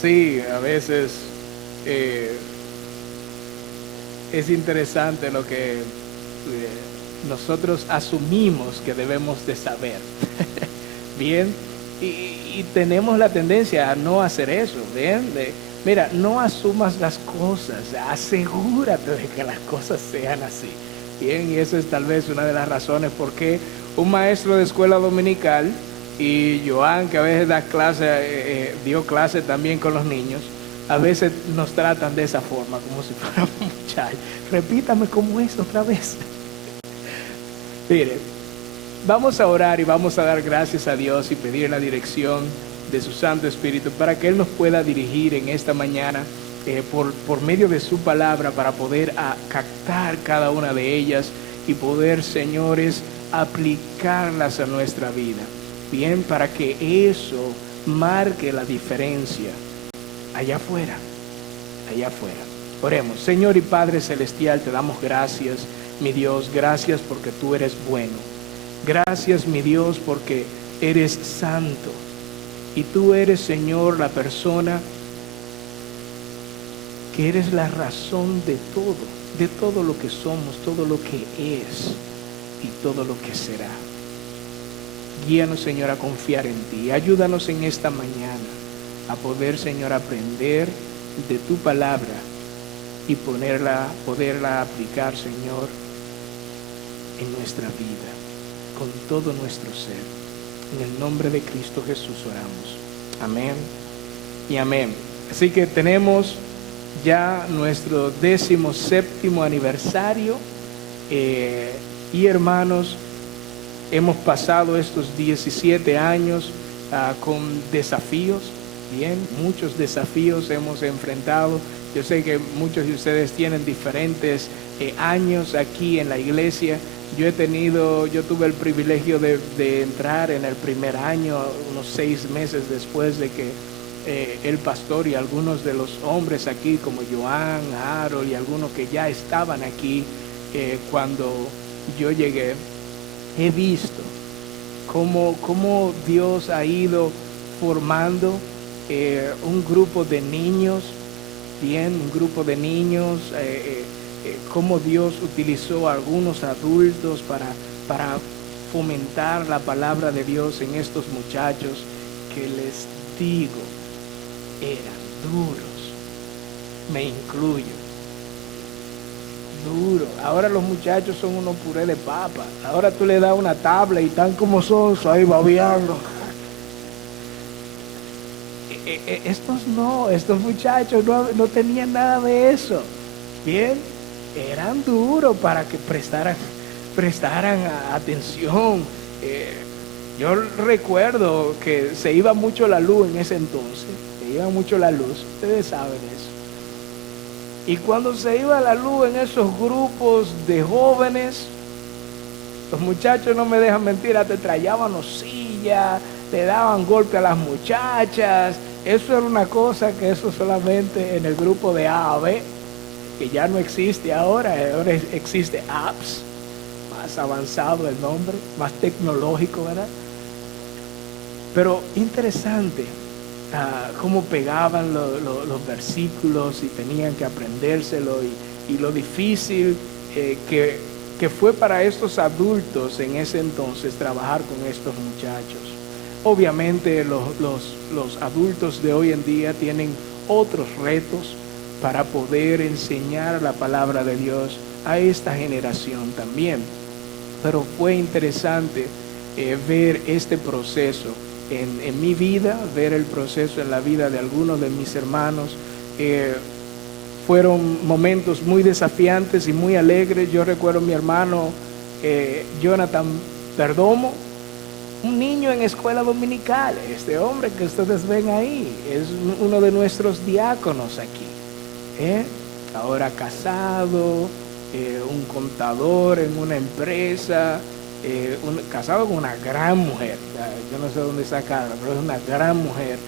Sí, a veces eh, es interesante lo que nosotros asumimos que debemos de saber. Bien, y tenemos la tendencia a no hacer eso. Bien, mira, no asumas las cosas, asegúrate de que las cosas sean así. Bien, y eso es tal vez una de las razones por qué un maestro de escuela dominical y Joan, que a veces da clase, dio clase también con los niños, a veces nos tratan de esa forma, como si fuéramos muchachos. Repítame cómo es otra vez. Mire, vamos a orar y vamos a dar gracias a Dios y pedir la dirección de su Santo Espíritu para que Él nos pueda dirigir en esta mañana por medio de su palabra para poder captar cada una de ellas y poder, señores, aplicarlas a nuestra vida. Bien, para que eso marque la diferencia allá afuera, allá afuera. Oremos. Señor y Padre Celestial, te damos gracias, mi Dios, gracias porque tú eres bueno. Gracias, mi Dios, porque eres santo. Y tú eres, Señor, la persona que eres la razón de todo lo que somos, todo lo que es y todo lo que será. Guíanos, Señor, a confiar en ti. Ayúdanos en esta mañana a poder, Señor, aprender de tu palabra y poderla aplicar, Señor, en nuestra vida, con todo nuestro ser. En el nombre de Cristo Jesús oramos. Amén y amén. Así que tenemos ya nuestro 17º aniversario y hermanos, hemos pasado estos 17 años con desafíos, bien, muchos desafíos hemos enfrentado. Yo sé que muchos de ustedes tienen diferentes años aquí en la iglesia. Yo tuve el privilegio de entrar en el primer año, unos 6 meses después de que el pastor y algunos de los hombres aquí, como Joan, Harold y algunos que ya estaban aquí cuando yo llegué, he visto cómo Dios ha ido formando un grupo de niños, cómo Dios utilizó a algunos adultos para fomentar la palabra de Dios en estos muchachos que les digo, eran duros, me incluyo, duro. Ahora los muchachos son unos puré de papa. Ahora tú le das una tabla y están como sonsos ahí babeando. Estos muchachos no tenían nada de eso. Bien, eran duros para que prestaran atención. Yo recuerdo que se iba mucho la luz en ese entonces. Se iba mucho la luz, ustedes saben eso. Y cuando se iba la luz en esos grupos de jóvenes, los muchachos, no me dejan mentir, te traían sillas, le daban golpe a las muchachas. Eso era una cosa que eso solamente en el grupo de A a B, que ya no existe ahora existe apps, más avanzado el nombre, más tecnológico, ¿verdad? Pero interesante cómo pegaban los versículos y tenían que aprendérselo y lo difícil que fue para estos adultos en ese entonces trabajar con estos muchachos. Obviamente los adultos de hoy en día tienen otros retos para poder enseñar la palabra de Dios a esta generación también. Pero fue interesante ver este proceso en mi vida, ver el proceso en la vida de algunos de mis hermanos. Fueron momentos muy desafiantes y muy alegres. Yo recuerdo a mi hermano Jonathan Perdomo, un niño en escuela dominical. Este hombre que ustedes ven ahí es uno de nuestros diáconos aquí. Ahora casado, un contador en una empresa, casado con una gran mujer. Yo no sé dónde sacarla, pero es una gran mujer.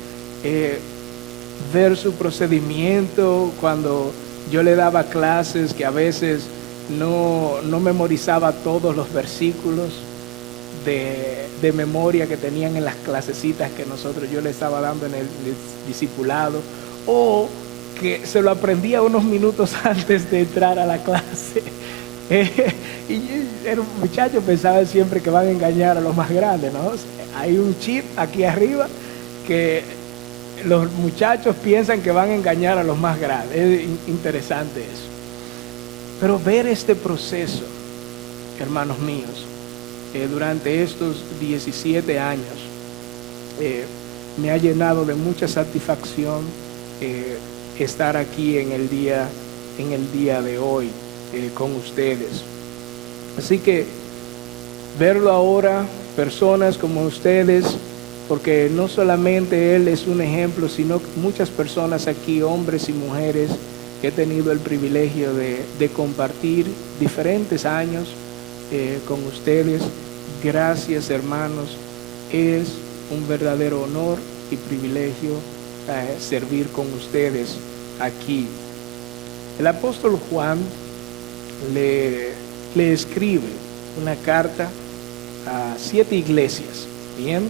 Ver su procedimiento cuando yo le daba clases, que a veces no memorizaba todos los versículos. de memoria que tenían en las clasecitas que yo le estaba dando en el discipulado, o que se lo aprendía unos minutos antes de entrar a la clase. Y el muchacho pensaba siempre que van a engañar a los más grandes, ¿no? Hay un chip aquí arriba que los muchachos piensan que van a engañar a los más grandes. Es interesante eso. Pero ver este proceso, hermanos míos, durante estos 17 años, me ha llenado de mucha satisfacción estar aquí en el día de hoy con ustedes. Así que verlo ahora, personas como ustedes, porque no solamente él es un ejemplo, sino muchas personas aquí, hombres y mujeres, que he tenido el privilegio de compartir diferentes años con ustedes. Gracias, hermanos, es un verdadero honor y privilegio servir con ustedes aquí. El apóstol Juan le escribe una carta a 7 iglesias, ¿bien?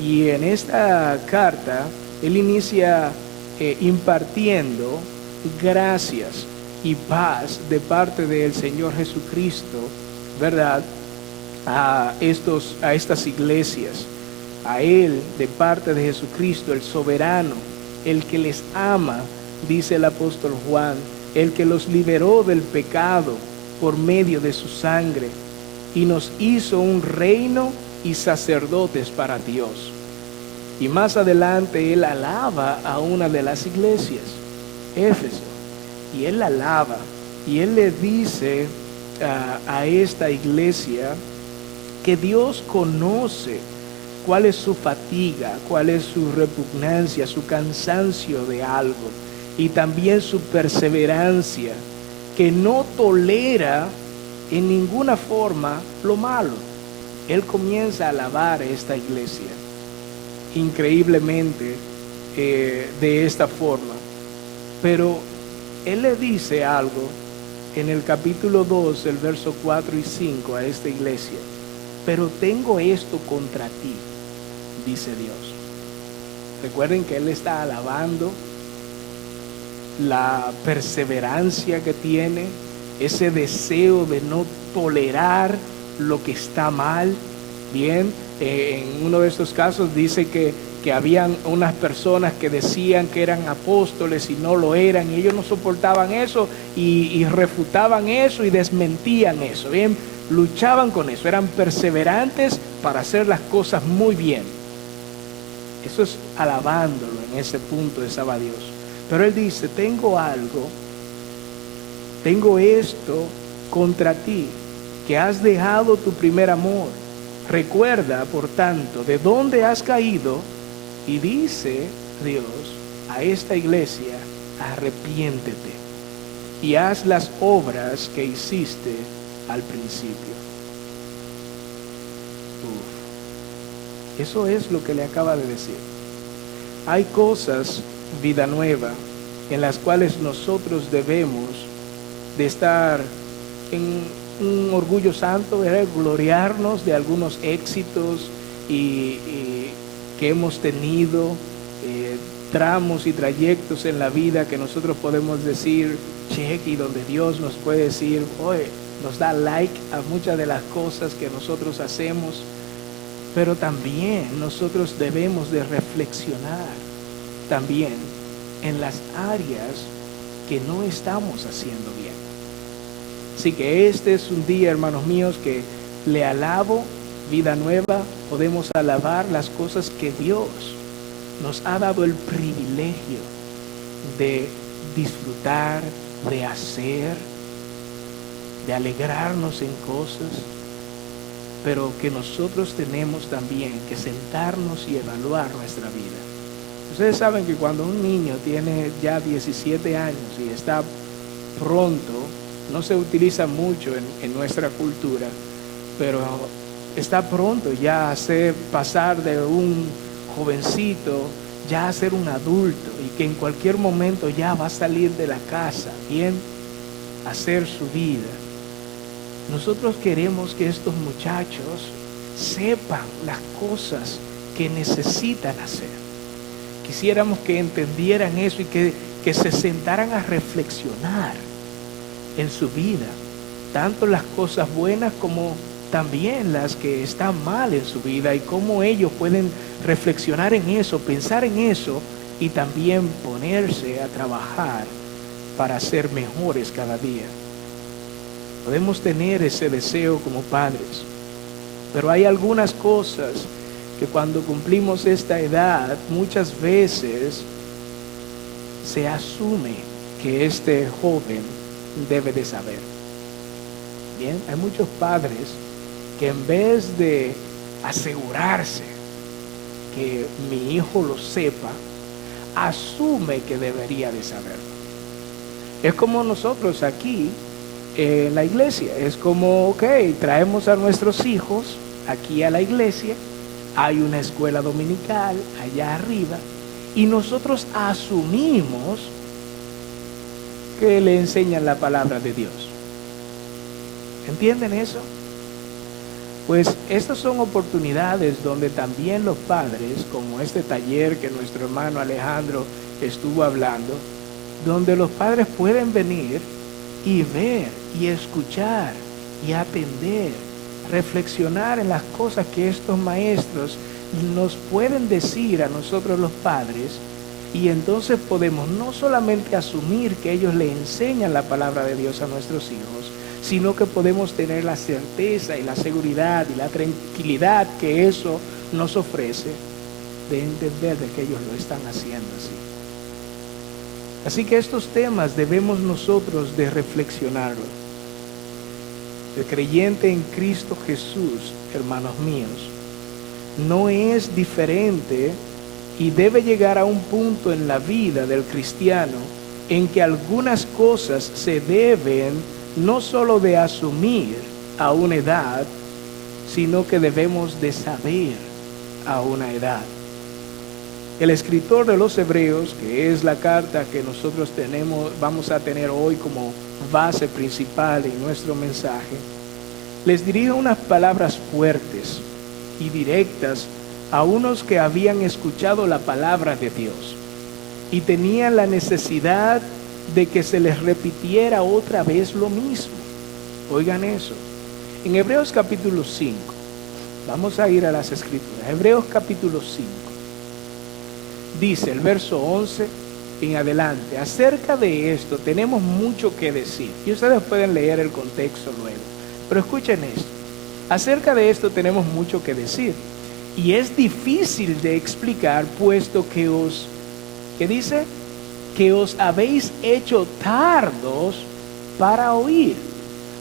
Y en esta carta él inicia impartiendo gracias y paz de parte del Señor Jesucristo, ¿verdad? A estas iglesias, a Él de parte de Jesucristo, el soberano, el que les ama, dice el apóstol Juan, el que los liberó del pecado por medio de su sangre y nos hizo un reino y sacerdotes para Dios. Y más adelante él alaba a una de las iglesias, Éfeso, y él la alaba y él le dice a esta iglesia que Dios conoce cuál es su fatiga, cuál es su repugnancia, su cansancio de algo, y también su perseverancia, que no tolera en ninguna forma lo malo. Él comienza a alabar a esta iglesia increíblemente de esta forma. Pero él le dice algo en el capítulo 2, el verso 4 y 5 a esta iglesia. Pero tengo esto contra ti, dice Dios. Recuerden que él está alabando la perseverancia que tiene, ese deseo de no tolerar lo que está mal. Bien, en uno de estos casos dice que habían unas personas que decían que eran apóstoles y no lo eran, y ellos no soportaban eso y refutaban eso y desmentían eso. Bien, luchaban con eso, eran perseverantes para hacer las cosas muy bien. Eso es alabándolo, en ese punto estaba Dios. Pero él dice, tengo esto contra ti, que has dejado tu primer amor. Recuerda, por tanto, de dónde has caído, y dice Dios a esta iglesia, arrepiéntete y haz las obras que hiciste al principio. Eso es lo que le acaba de decir. Hay cosas, vida nueva, en las cuales nosotros debemos de estar en un orgullo santo, ¿verdad? Gloriarnos de algunos éxitos y que hemos tenido, tramos y trayectos en la vida que nosotros podemos decir cheque, y donde Dios nos puede decir, oye, nos da like a muchas de las cosas que nosotros hacemos. Pero también nosotros debemos de reflexionar también en las áreas que no estamos haciendo bien. Así que este es un día, hermanos míos, que le alabo, vida nueva, podemos alabar las cosas que Dios nos ha dado el privilegio de disfrutar, de hacer, de alegrarnos en cosas, pero que nosotros tenemos también que sentarnos y evaluar nuestra vida. Ustedes saben que cuando un niño tiene ya 17 años y está pronto, no se utiliza mucho en nuestra cultura, pero está pronto ya a pasar de un jovencito ya a ser un adulto, y que en cualquier momento ya va a salir de la casa, bien, a hacer su vida. Nosotros queremos que estos muchachos sepan las cosas que necesitan hacer. Quisiéramos que entendieran eso y que se sentaran a reflexionar en su vida, tanto las cosas buenas como también las que están mal en su vida, y cómo ellos pueden reflexionar en eso, pensar en eso y también ponerse a trabajar para ser mejores cada día. Podemos tener ese deseo como padres, pero hay algunas cosas que cuando cumplimos esta edad muchas veces se asume que este joven debe de saber. Bien, hay muchos padres que en vez de asegurarse que mi hijo lo sepa, asume que debería de saberlo. Es como nosotros aquí en la iglesia, es como, traemos a nuestros hijos aquí a la iglesia, hay una escuela dominical allá arriba, y nosotros asumimos que le enseñan la palabra de Dios. ¿Entienden eso? Pues estas son oportunidades donde también los padres, como este taller que nuestro hermano Alejandro estuvo hablando, donde los padres pueden venir y ver y escuchar y atender, reflexionar en las cosas que estos maestros nos pueden decir a nosotros los padres, y entonces podemos no solamente asumir que ellos le enseñan la palabra de Dios a nuestros hijos, sino que podemos tener la certeza y la seguridad y la tranquilidad que eso nos ofrece de entender de que ellos lo están haciendo así. Así que estos temas debemos nosotros de reflexionarlos. El creyente en Cristo Jesús, hermanos míos, no es diferente y debe llegar a un punto en la vida del cristiano en que algunas cosas se deben no solo de asumir a una edad, sino que debemos de saber a una edad. El escritor de los Hebreos, que es la carta que nosotros vamos a tener hoy como base principal en nuestro mensaje, les dirige unas palabras fuertes y directas a unos que habían escuchado la palabra de Dios y tenían la necesidad de que se les repitiera otra vez lo mismo. Oigan eso. En Hebreos capítulo 5, vamos a ir a las escrituras. Hebreos capítulo 5. Dice el verso 11 en adelante: acerca de esto tenemos mucho que decir. Y ustedes pueden leer el contexto luego. Pero escuchen esto. Acerca de esto tenemos mucho que decir. Y es difícil de explicar, puesto que ¿qué dice? Que os habéis hecho tardos para oír.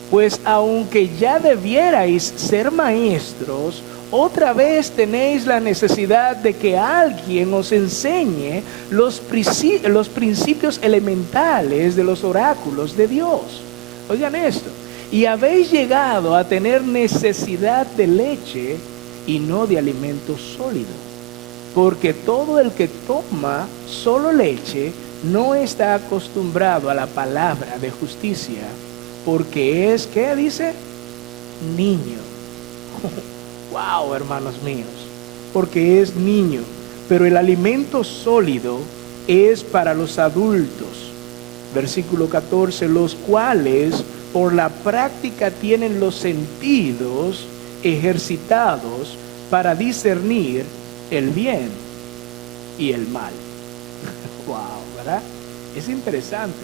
Pues aunque ya debierais ser maestros, otra vez tenéis la necesidad de que alguien os enseñe los principios elementales de los oráculos de Dios. Oigan esto. Y habéis llegado a tener necesidad de leche y no de alimento sólido. Porque todo el que toma solo leche no está acostumbrado a la palabra de justicia, porque es, ¿qué dice? Niño. Wow, hermanos míos, porque es niño. Pero el alimento sólido es para los adultos. Versículo 14, los cuales por la práctica tienen los sentidos ejercitados para discernir el bien y el mal. Wow, ¿verdad? Es interesante.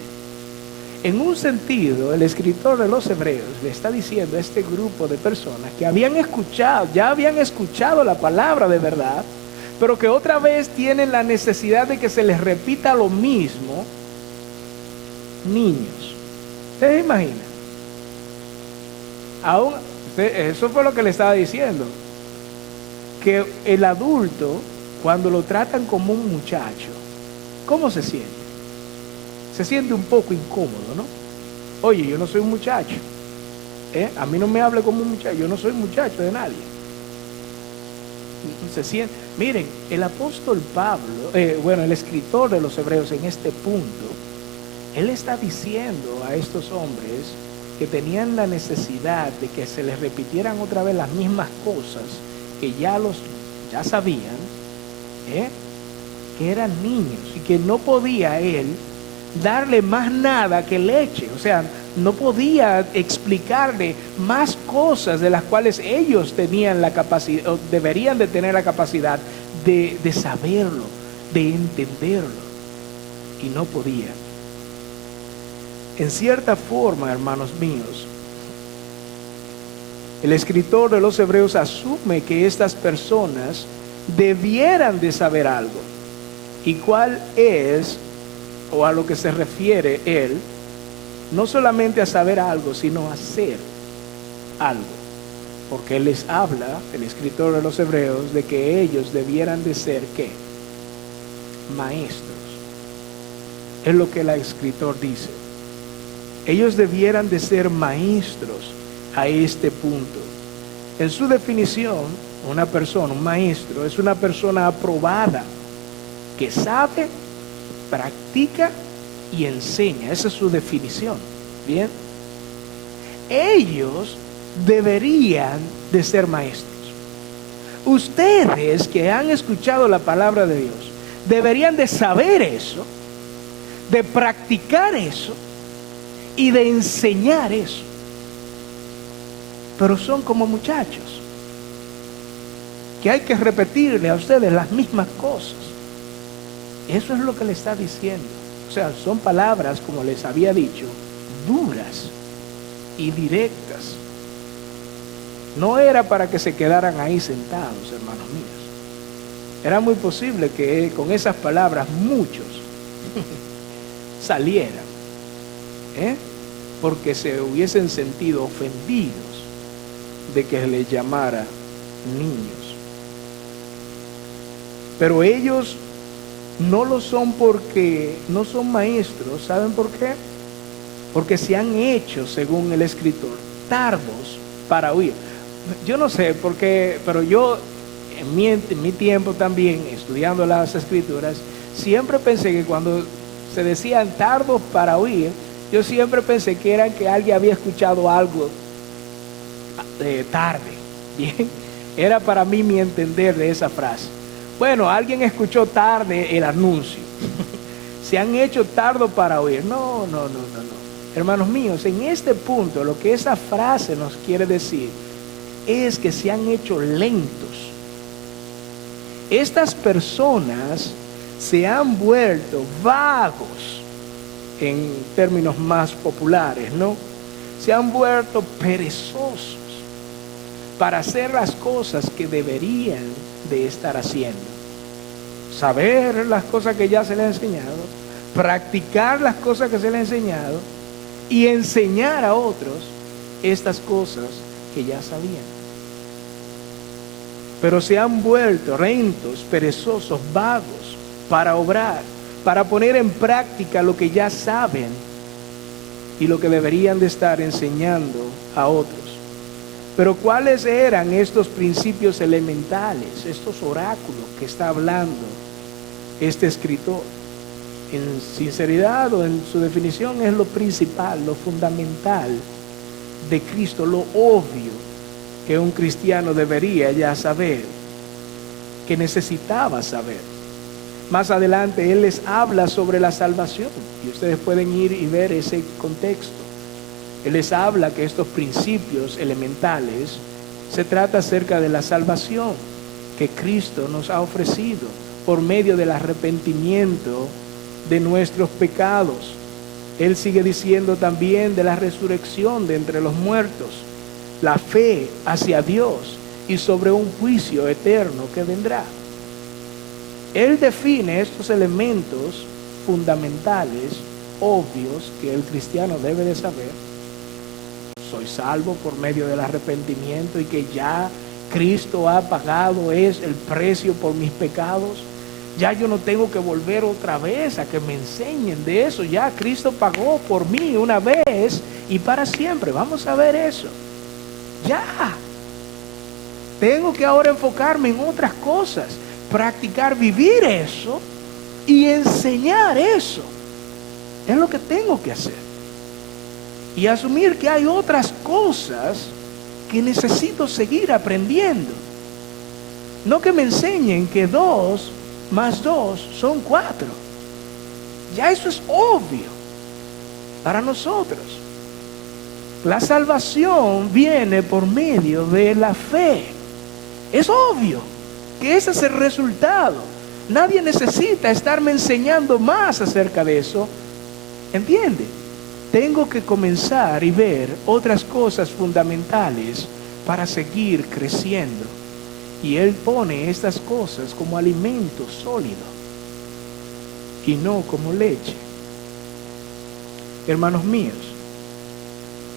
En un sentido, el escritor de los Hebreos le está diciendo a este grupo de personas que ya habían escuchado la palabra de verdad, pero que otra vez tienen la necesidad de que se les repita lo mismo. Niños. ¿Ustedes se imaginan? Eso fue lo que le estaba diciendo. Que el adulto, cuando lo tratan como un muchacho, ¿cómo se siente? Se siente un poco incómodo, ¿no? Oye, yo no soy un muchacho. A mí no me hable como un muchacho. Yo no soy muchacho de nadie. Se siente. Miren, el apóstol Pablo, el escritor de los Hebreos en este punto, él está diciendo a estos hombres que tenían la necesidad de que se les repitieran otra vez las mismas cosas que ya sabían, que eran niños y que no podía él darle más nada que leche. O sea, no podía explicarle más cosas de las cuales ellos tenían la capacidad, o deberían de tener la capacidad de saberlo, de entenderlo, y no podía. En cierta forma, hermanos míos, el escritor de los Hebreos asume que estas personas debieran de saber algo. ¿Y cuál es, o a lo que se refiere él? No solamente a saber algo, sino a hacer algo. Porque él les habla, el escritor de los Hebreos, de que ellos debieran de ser, ¿qué? Maestros. Es lo que el escritor dice. Ellos debieran de ser maestros a este punto. En su definición, una persona, un maestro, es una persona aprobada, que sabe, practica y enseña. Esa es su definición. Bien. Ellos deberían de ser maestros. Ustedes que han escuchado la palabra de Dios, deberían de saber eso, de practicar eso y de enseñar eso. Pero son como muchachos, que hay que repetirle a ustedes las mismas cosas. Eso es lo que le está diciendo. O sea, son palabras, como les había dicho, duras y directas. No era para que se quedaran ahí sentados, hermanos míos. Era muy posible que con esas palabras muchos salieran, porque se hubiesen sentido ofendidos de que les llamara niños. Pero ellos no lo son porque no son maestros. ¿Saben por qué? Porque se han hecho, según el escritor, tardos para oír. Yo no sé por qué, pero yo en mi tiempo también, estudiando las escrituras, siempre pensé que cuando se decían tardos para oír, yo siempre pensé que era que alguien había escuchado algo tarde. Bien, era para mí mi entender de esa frase. Bueno, alguien escuchó tarde el anuncio. Se han hecho tardo para oír. No. Hermanos míos, en este punto lo que esa frase nos quiere decir es que se han hecho lentos. Estas personas se han vuelto vagos, en términos más populares, ¿no? Se han vuelto perezosos para hacer las cosas que deberían de estar haciendo. Saber las cosas que ya se les ha enseñado, practicar las cosas que se les ha enseñado y enseñar a otros estas cosas que ya sabían. Pero se han vuelto lentos, perezosos, vagos para obrar, para poner en práctica lo que ya saben y lo que deberían de estar enseñando a otros. Pero ¿cuáles eran estos principios elementales, estos oráculos que está hablando este escritor? En sinceridad o en su definición es lo principal, lo fundamental de Cristo, lo obvio que un cristiano debería ya saber, que necesitaba saber. Más adelante Él les habla sobre la salvación y ustedes pueden ir y ver ese contexto. Él les habla que estos principios elementales se trata acerca de la salvación que Cristo nos ha ofrecido por medio del arrepentimiento de nuestros pecados. Él sigue diciendo también de la resurrección de entre los muertos, la fe hacia Dios y sobre un juicio eterno que vendrá. Él define estos elementos fundamentales, obvios, que el cristiano debe de saber. Soy salvo por medio del arrepentimiento y que ya Cristo ha pagado el precio por mis pecados. Ya yo no tengo que volver otra vez a que me enseñen de eso. Ya Cristo pagó por mí una vez y para siempre. Vamos a ver eso. Ya. Tengo que ahora enfocarme en otras cosas. Practicar, vivir eso y enseñar eso. Es lo que tengo que hacer. y asumir que hay otras cosas que necesito seguir aprendiendo. No que me enseñen que 2 más 2 son 4. Ya eso es obvio para nosotros. La salvación viene por medio de la fe. Es obvio que ese es el resultado. Nadie necesita estarme enseñando más acerca de eso. ¿Entiende? Tengo que comenzar y ver otras cosas fundamentales para seguir creciendo. Y Él pone estas cosas como alimento sólido y no como leche. Hermanos míos,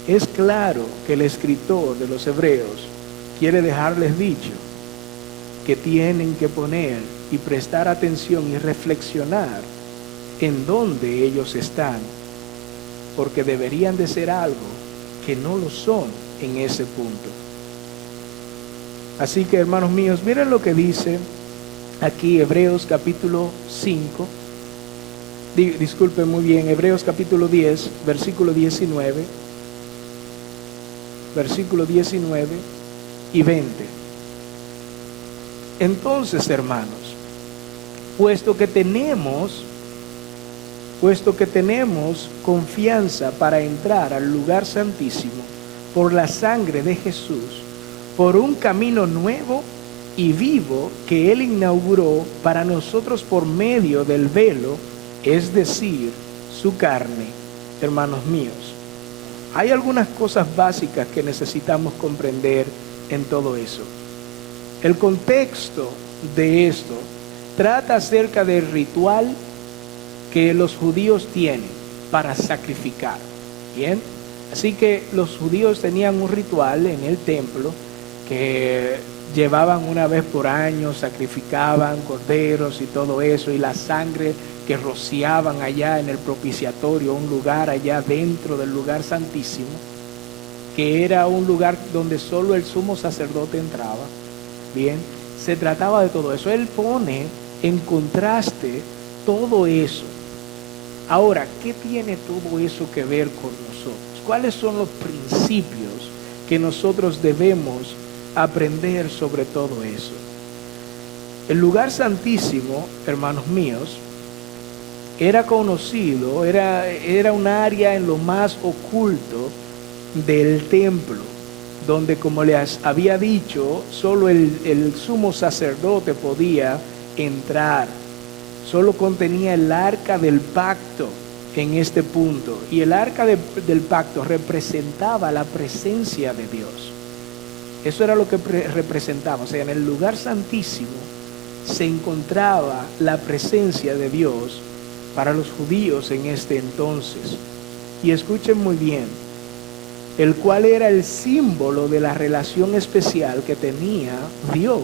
es claro que el escritor de los Hebreos quiere dejarles dicho que tienen que poner y prestar atención y reflexionar en dónde ellos están, porque deberían de ser algo que no lo son en ese punto. Así que, hermanos míos, miren lo que dice aquí Hebreos capítulo 5, disculpen muy bien, Hebreos capítulo 10, versículo 19 y 20. Entonces, hermanos, puesto que tenemos confianza para entrar al lugar santísimo por la sangre de Jesús, por un camino nuevo y vivo que Él inauguró para nosotros por medio del velo, es decir, su carne. Hermanos míos, hay algunas cosas básicas que necesitamos comprender en todo eso. El contexto de esto trata acerca del ritual que los judíos tienen para sacrificar. Bien, así que los judíos tenían un ritual en el templo que llevaban una vez por año, sacrificaban corderos y todo eso, y la sangre que rociaban allá en el propiciatorio, un lugar allá dentro del lugar santísimo, que era un lugar donde solo el sumo sacerdote entraba. Bien, se trataba de todo eso. Él pone en contraste todo eso. Ahora, ¿qué tiene todo eso que ver con nosotros? ¿Cuáles son los principios que nosotros debemos aprender sobre todo eso? El lugar santísimo, hermanos míos, era conocido, era un área en lo más oculto del templo, donde, como les había dicho, solo el sumo sacerdote podía entrar. Solo contenía el arca del pacto en este punto, y el arca del pacto representaba la presencia de Dios. Eso era lo que representaba. O sea, en el lugar santísimo se encontraba la presencia de Dios para los judíos en este entonces. Y escuchen muy bien, el cual era el símbolo de la relación especial que tenía Dios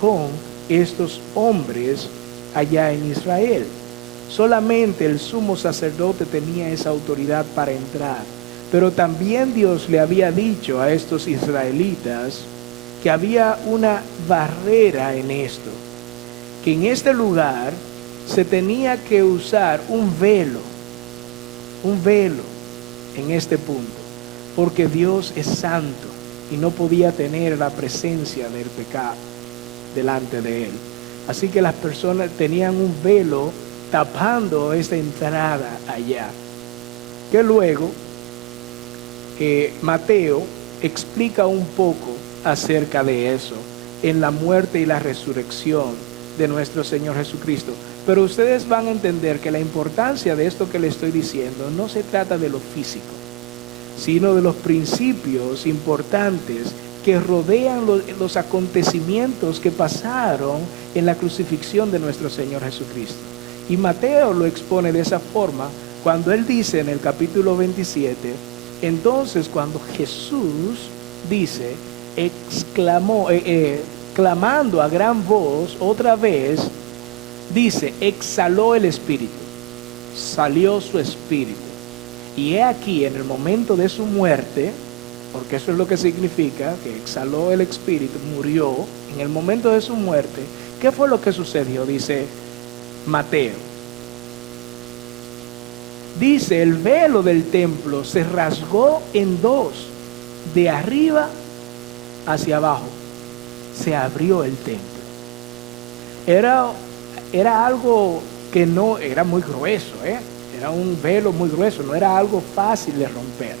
con estos hombres allá en Israel. Solamente el sumo sacerdote tenía esa autoridad para entrar. Pero también Dios le había dicho a estos israelitas que había una barrera en esto, que en este lugar se tenía que usar un velo en este punto, porque Dios es santo y no podía tener la presencia del pecado delante de Él. Así que las personas tenían un velo tapando esta entrada allá, que luego Mateo explica un poco acerca de eso en la muerte y la resurrección de nuestro Señor Jesucristo. Pero ustedes van a entender que la importancia de esto que les estoy diciendo no se trata de lo físico, sino de los principios importantes que rodean los acontecimientos que pasaron en la crucifixión de nuestro Señor Jesucristo. Y Mateo lo expone de esa forma cuando él dice en el capítulo 27, entonces cuando Jesús dice, clamando a gran voz otra vez, dice, exhaló el espíritu, salió su espíritu. Y he aquí, en el momento de su muerte, porque eso es lo que significa, que exhaló el espíritu, murió, en el momento de su muerte, ¿qué fue lo que sucedió? Dice Mateo. dice, el velo del templo se rasgó en dos, de arriba hacia abajo. Se abrió el templo. Era algo que no era muy grueso, era un velo muy grueso, no era algo fácil de romper.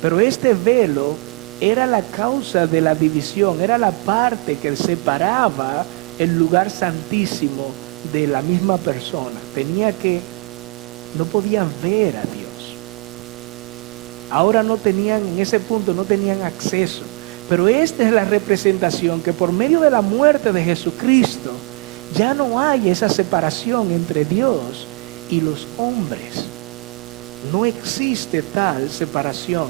Pero este velo era la causa de la división, era la parte que separaba el lugar santísimo de la misma persona. No podían ver a Dios. Ahora en ese punto no tenían acceso. Pero esta es la representación que por medio de la muerte de Jesucristo ya no hay esa separación entre Dios y los hombres. No existe tal separación.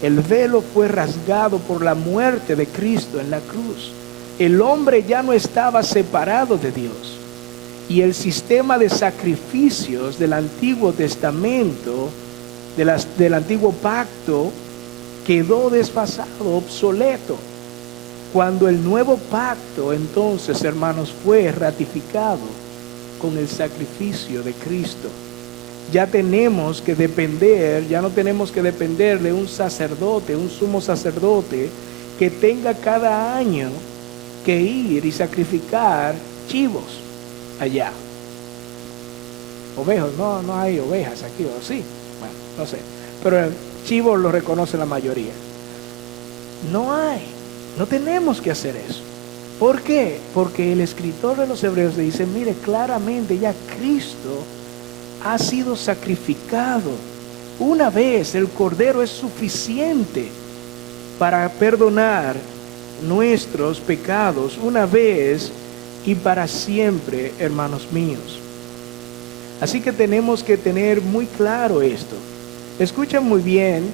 El velo fue rasgado por la muerte de Cristo en la cruz. El hombre ya no estaba separado de Dios. Y el sistema de sacrificios del Antiguo Testamento, del Antiguo Pacto, quedó desfasado, obsoleto. Cuando el nuevo pacto, entonces, hermanos, fue ratificado con el sacrificio de Cristo. Ya no tenemos que depender de un sacerdote, un sumo sacerdote, que tenga cada año que ir y sacrificar chivos allá. Ovejas, no hay ovejas aquí, ¿o sí? Bueno, no sé. Pero el chivo lo reconoce la mayoría. No tenemos que hacer eso. ¿Por qué? Porque el escritor de los Hebreos le dice, mire, claramente ya Cristo ha sido sacrificado. Una vez el Cordero es suficiente para perdonar nuestros pecados, una vez y para siempre, hermanos míos. Así que tenemos que tener muy claro esto. Escuchen muy bien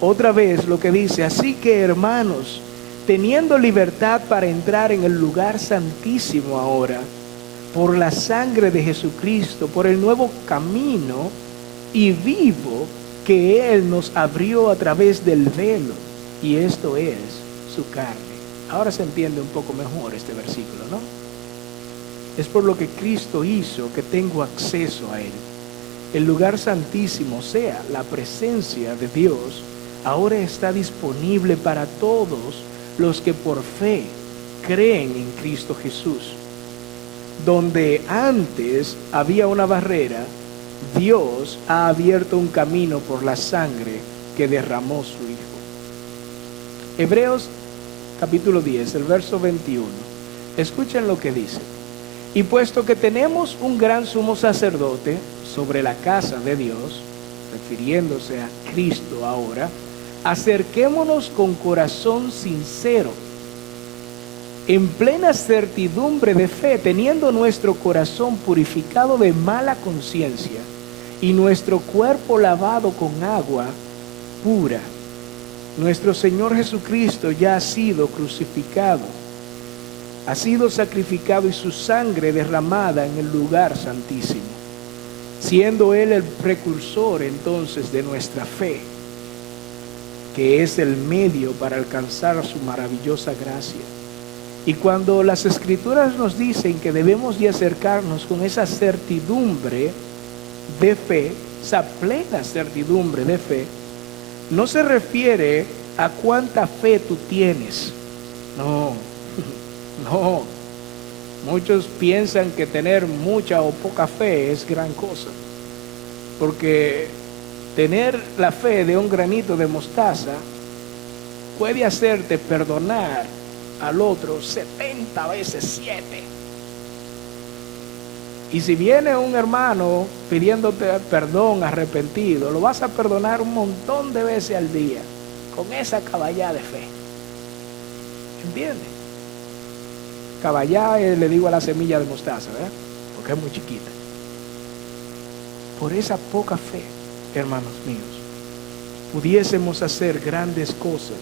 otra vez lo que dice. Así que, hermanos, teniendo libertad para entrar en el lugar santísimo ahora, por la sangre de Jesucristo, por el nuevo camino y vivo que Él nos abrió a través del velo, y esto es su carne. Ahora se entiende un poco mejor este versículo, ¿no? Es por lo que Cristo hizo que tengo acceso a Él. El lugar santísimo, o sea, la presencia de Dios, ahora está disponible para todos los que por fe creen en Cristo Jesús. Donde antes había una barrera, Dios ha abierto un camino por la sangre que derramó su Hijo. Hebreos capítulo 10, el verso 21. Escuchen lo que dice. Y puesto que tenemos un gran sumo sacerdote sobre la casa de Dios, refiriéndose a Cristo ahora, acerquémonos con corazón sincero, en plena certidumbre de fe, teniendo nuestro corazón purificado de mala conciencia y nuestro cuerpo lavado con agua pura. Nuestro Señor Jesucristo ya ha sido crucificado, ha sido sacrificado y su sangre derramada en el lugar santísimo, siendo Él el precursor entonces de nuestra fe, que es el medio para alcanzar su maravillosa gracia. Y cuando las Escrituras nos dicen que debemos de acercarnos con esa certidumbre de fe, esa plena certidumbre de fe, no se refiere a cuánta fe tú tienes. No. Muchos piensan que tener mucha o poca fe es gran cosa, porque tener la fe de un granito de mostaza puede hacerte perdonar al otro 70 veces 7. Y si viene un hermano pidiéndote perdón arrepentido, lo vas a perdonar un montón de veces al día con esa caballá de fe. ¿Entiendes? Caballá le digo a la semilla de mostaza, ¿verdad? Porque es muy chiquita. Por esa poca fe, hermanos míos, pudiésemos hacer grandes cosas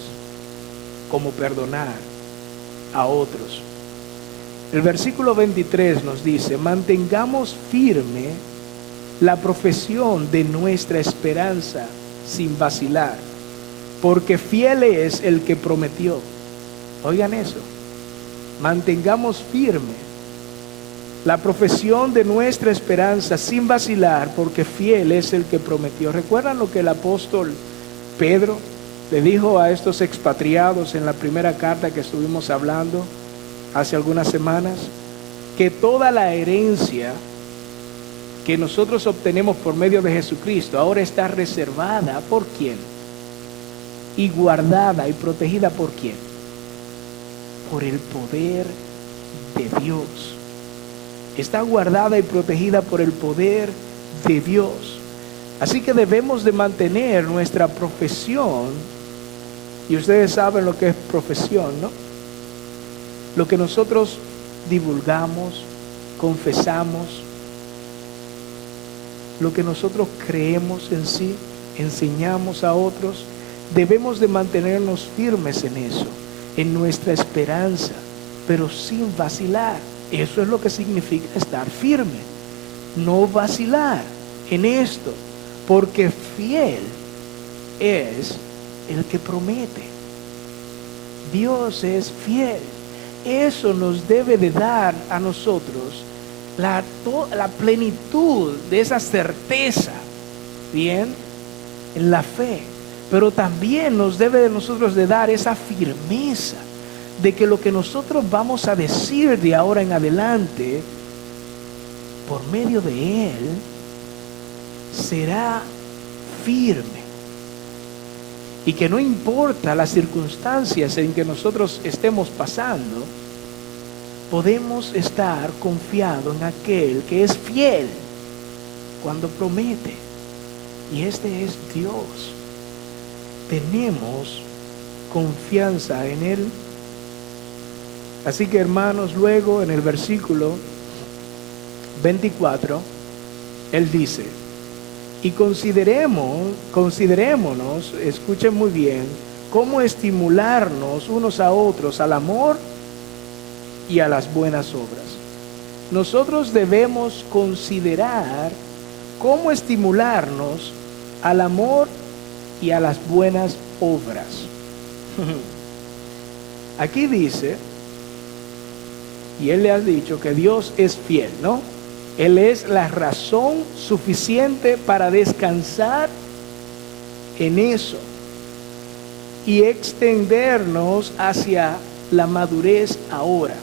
como perdonar a otros. El versículo 23 nos dice: mantengamos firme la profesión de nuestra esperanza sin vacilar, porque fiel es el que prometió. Oigan eso. Mantengamos firme la profesión de nuestra esperanza sin vacilar, porque fiel es el que prometió. ¿Recuerdan lo que el apóstol Pedro le dijo a estos expatriados en la primera carta que estuvimos hablando hace algunas semanas? Que toda la herencia que nosotros obtenemos por medio de Jesucristo ahora está reservada ¿por quién? Y guardada y protegida ¿por quién? Por el poder de Dios. Está guardada y protegida por el poder de Dios. Así que debemos de mantener nuestra profesión. Y ustedes saben lo que es profesión, ¿no? Lo que nosotros divulgamos, confesamos, lo que nosotros creemos en sí, enseñamos a otros. Debemos de mantenernos firmes en eso, en nuestra esperanza, pero sin vacilar. Eso es lo que significa estar firme, no vacilar en esto, porque fiel es el que promete. Dios es fiel. Eso nos debe de dar a nosotros la plenitud de esa certeza, bien, en la fe, pero también nos debe de nosotros de dar esa firmeza de que lo que nosotros vamos a decir de ahora en adelante, por medio de Él, será firme. Y que no importa las circunstancias en que nosotros estemos pasando, podemos estar confiados en aquel que es fiel cuando promete. Y este es Dios. Tenemos confianza en Él. Así que, hermanos, luego en el versículo 24, Él dice: y considerémonos, escuchen muy bien, cómo estimularnos unos a otros al amor y a las buenas obras. Nosotros debemos considerar cómo estimularnos al amor y a las buenas obras. Aquí dice, y Él le ha dicho que Dios es fiel, ¿no? Él es la razón suficiente para descansar en eso y extendernos hacia la madurez ahora.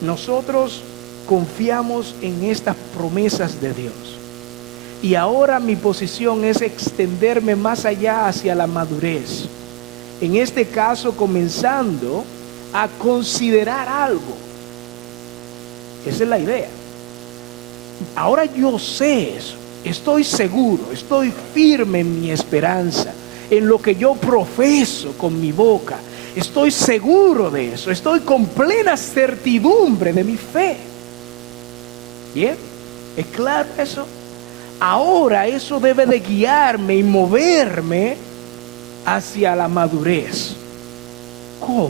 Nosotros confiamos en estas promesas de Dios. Y ahora mi posición es extenderme más allá hacia la madurez. En este caso, comenzando a considerar algo. Esa es la idea. Ahora yo sé eso, estoy seguro, estoy firme en mi esperanza, en lo que yo profeso con mi boca. Estoy seguro de eso, estoy con plena certidumbre de mi fe. ¿Bien? ¿Es claro eso? Ahora eso debe de guiarme y moverme hacia la madurez. ¿Cómo?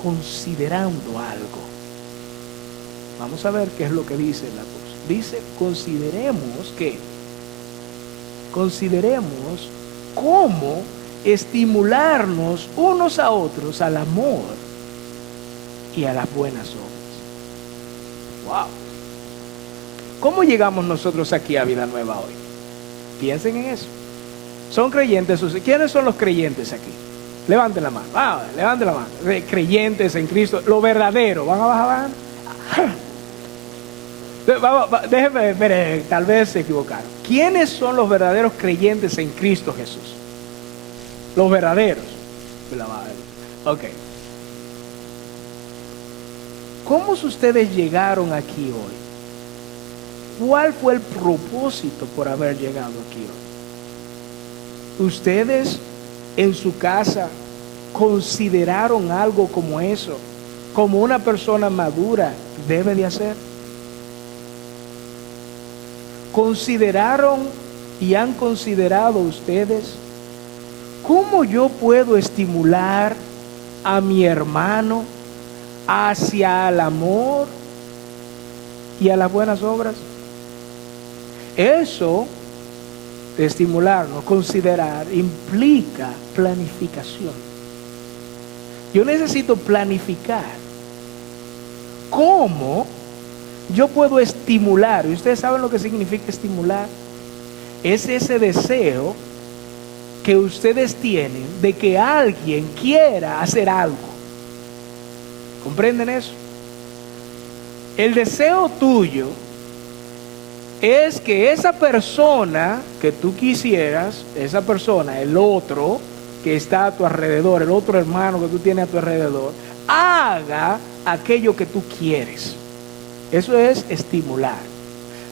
Considerando algo. Vamos a ver qué es lo que dice la cosa. Dice, consideremos cómo estimularnos unos a otros al amor y a las buenas obras. Wow. ¿Cómo llegamos nosotros aquí a Vida Nueva hoy? Piensen en eso. ¿Son creyentes? ¿Quiénes son los creyentes aquí? Levanten la mano. Levanten la mano. Creyentes en Cristo, lo verdadero. ¿Van a bajar? Déjenme ver, tal vez se equivocaron. ¿Quiénes son los verdaderos creyentes en Cristo Jesús? Los verdaderos. Ok. ¿Cómo ustedes llegaron aquí hoy? ¿Cuál fue el propósito por haber llegado aquí hoy? ¿Ustedes en su casa consideraron algo como eso, como una persona madura debe de hacer? ¿Consideraron y han considerado ustedes cómo yo puedo estimular a mi hermano hacia el amor y a las buenas obras? Eso de estimularnos, considerar, implica planificación. Yo necesito planificar cómo yo puedo estimular. ¿Y ustedes saben lo que significa estimular? Es ese deseo que ustedes tienen de que alguien quiera hacer algo. ¿Comprenden eso? El deseo tuyo es que esa persona que tú quisieras, esa persona, el otro que está a tu alrededor, el otro hermano que tú tienes a tu alrededor, haga aquello que tú quieres. Eso es estimular.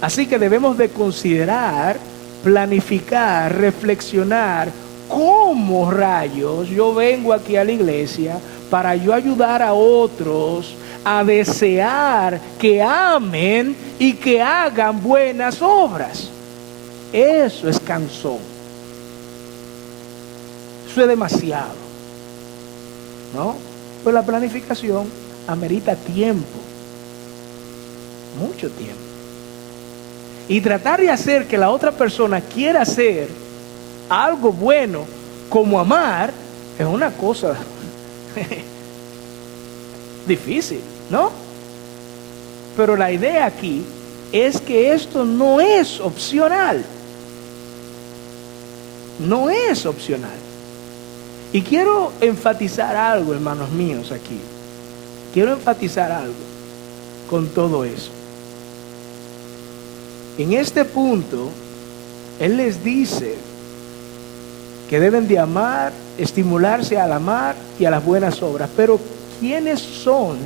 Así que debemos de considerar, planificar, reflexionar cómo rayos yo vengo aquí a la iglesia para yo ayudar a otros a desear que amen y que hagan buenas obras. Eso es cansón. Eso es demasiado, ¿no? Pues la planificación amerita tiempo, mucho tiempo. Y tratar de hacer que la otra persona quiera hacer algo bueno como amar es una cosa difícil, ¿no? Pero la idea aquí es que esto no es opcional. No es opcional. Y quiero enfatizar algo, hermanos míos, aquí. Quiero enfatizar algo con todo eso. En este punto, Él les dice que deben de amar, estimularse al amar y a las buenas obras. Pero, ¿quiénes son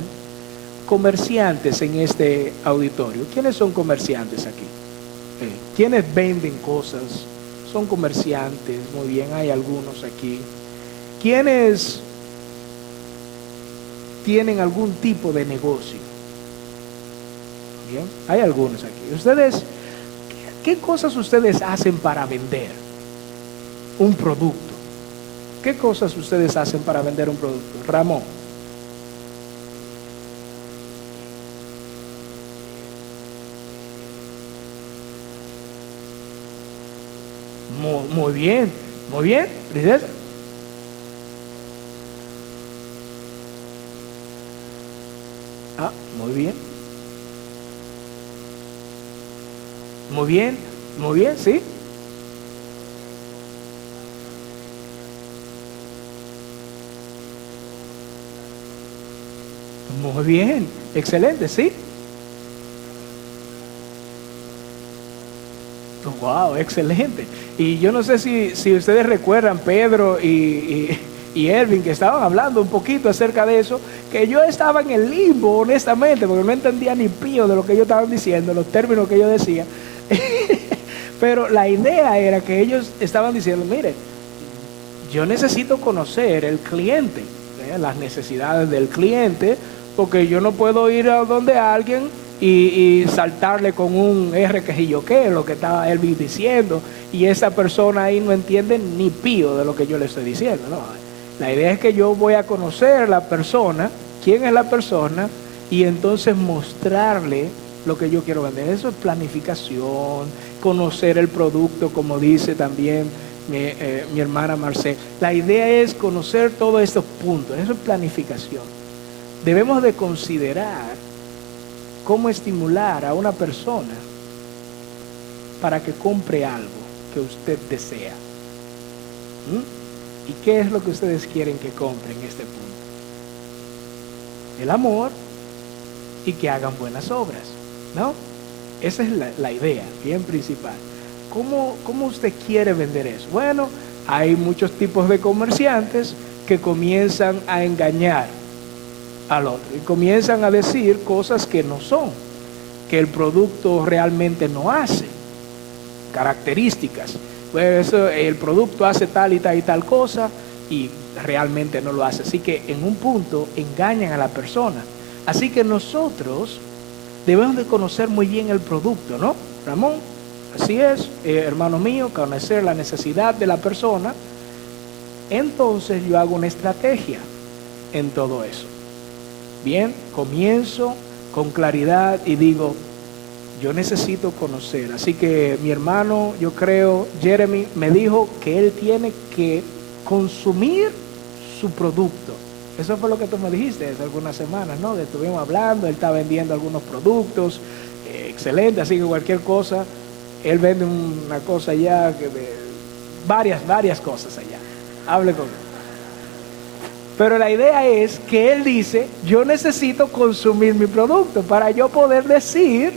comerciantes en este auditorio? ¿Quiénes son comerciantes aquí? ¿Quiénes venden cosas? Son comerciantes, muy bien, hay algunos aquí. ¿Quiénes tienen algún tipo de negocio? Bien, hay algunos aquí. Ustedes, ¿qué cosas ustedes hacen para vender un producto? ¿Qué cosas ustedes hacen para vender un producto? Ramón. Muy bien, muy bien, princesa. Ah, muy bien. Muy bien, sí. Muy bien, excelente, sí. Wow, excelente. Y yo no sé si ustedes recuerdan, Pedro y Ervin, que estaban hablando un poquito acerca de eso, que yo estaba en el limbo, honestamente, porque no entendía ni pío de lo que ellos estaban diciendo, los términos que ellos decían. Pero la idea era que ellos estaban diciendo, mire, yo necesito conocer el cliente, las necesidades del cliente, porque yo no puedo ir a donde alguien y saltarle con un R que yo qué, lo que estaba Elvis diciendo, y esa persona ahí no entiende ni pío de lo que yo le estoy diciendo, ¿no? La idea es que yo voy a conocer a la persona, quién es la persona, y entonces mostrarle lo que yo quiero vender. Eso es planificación, conocer el producto, como dice también mi hermana Marcel. La idea es conocer todos estos puntos, eso es planificación. Debemos de considerar cómo estimular a una persona para que compre algo que usted desea. ¿Y qué es lo que ustedes quieren que compre en este punto? El amor y que hagan buenas obras, ¿no? Esa es la idea bien principal. ¿Cómo usted quiere vender eso? Bueno, hay muchos tipos de comerciantes que comienzan a engañar al otro y comienzan a decir cosas que no son, que el producto realmente no hace, características. Pues el producto hace tal y tal cosa y realmente no lo hace. Así que en un punto engañan a la persona. Así que nosotros debemos de conocer muy bien el producto, ¿no, Ramón? Así es, hermano mío, conocer la necesidad de la persona. Entonces yo hago una estrategia en todo eso. Bien, comienzo con claridad y digo, yo necesito conocer. Así que mi hermano, yo creo, Jeremy, me dijo que él tiene que consumir su producto. Eso fue lo que tú me dijiste hace algunas semanas, ¿no? Que estuvimos hablando, él está vendiendo algunos productos, excelente, así que cualquier cosa, él vende una cosa allá, varias cosas allá. Hable con él. Pero la idea es que él dice, yo necesito consumir mi producto para yo poder decir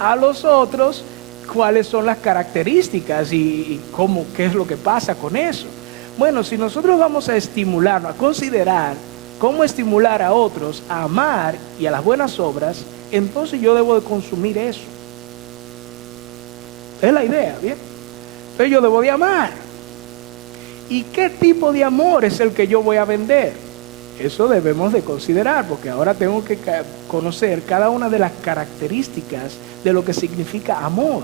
a los otros cuáles son las características y cómo, qué es lo que pasa con eso. Bueno, si nosotros vamos a estimularnos, a considerar cómo estimular a otros a amar y a las buenas obras, entonces yo debo de consumir eso. Es la idea, ¿bien? Entonces yo debo de amar. ¿Y qué tipo de amor es el que yo voy a vender? Eso debemos de considerar, porque ahora tengo que conocer cada una de las características de lo que significa amor.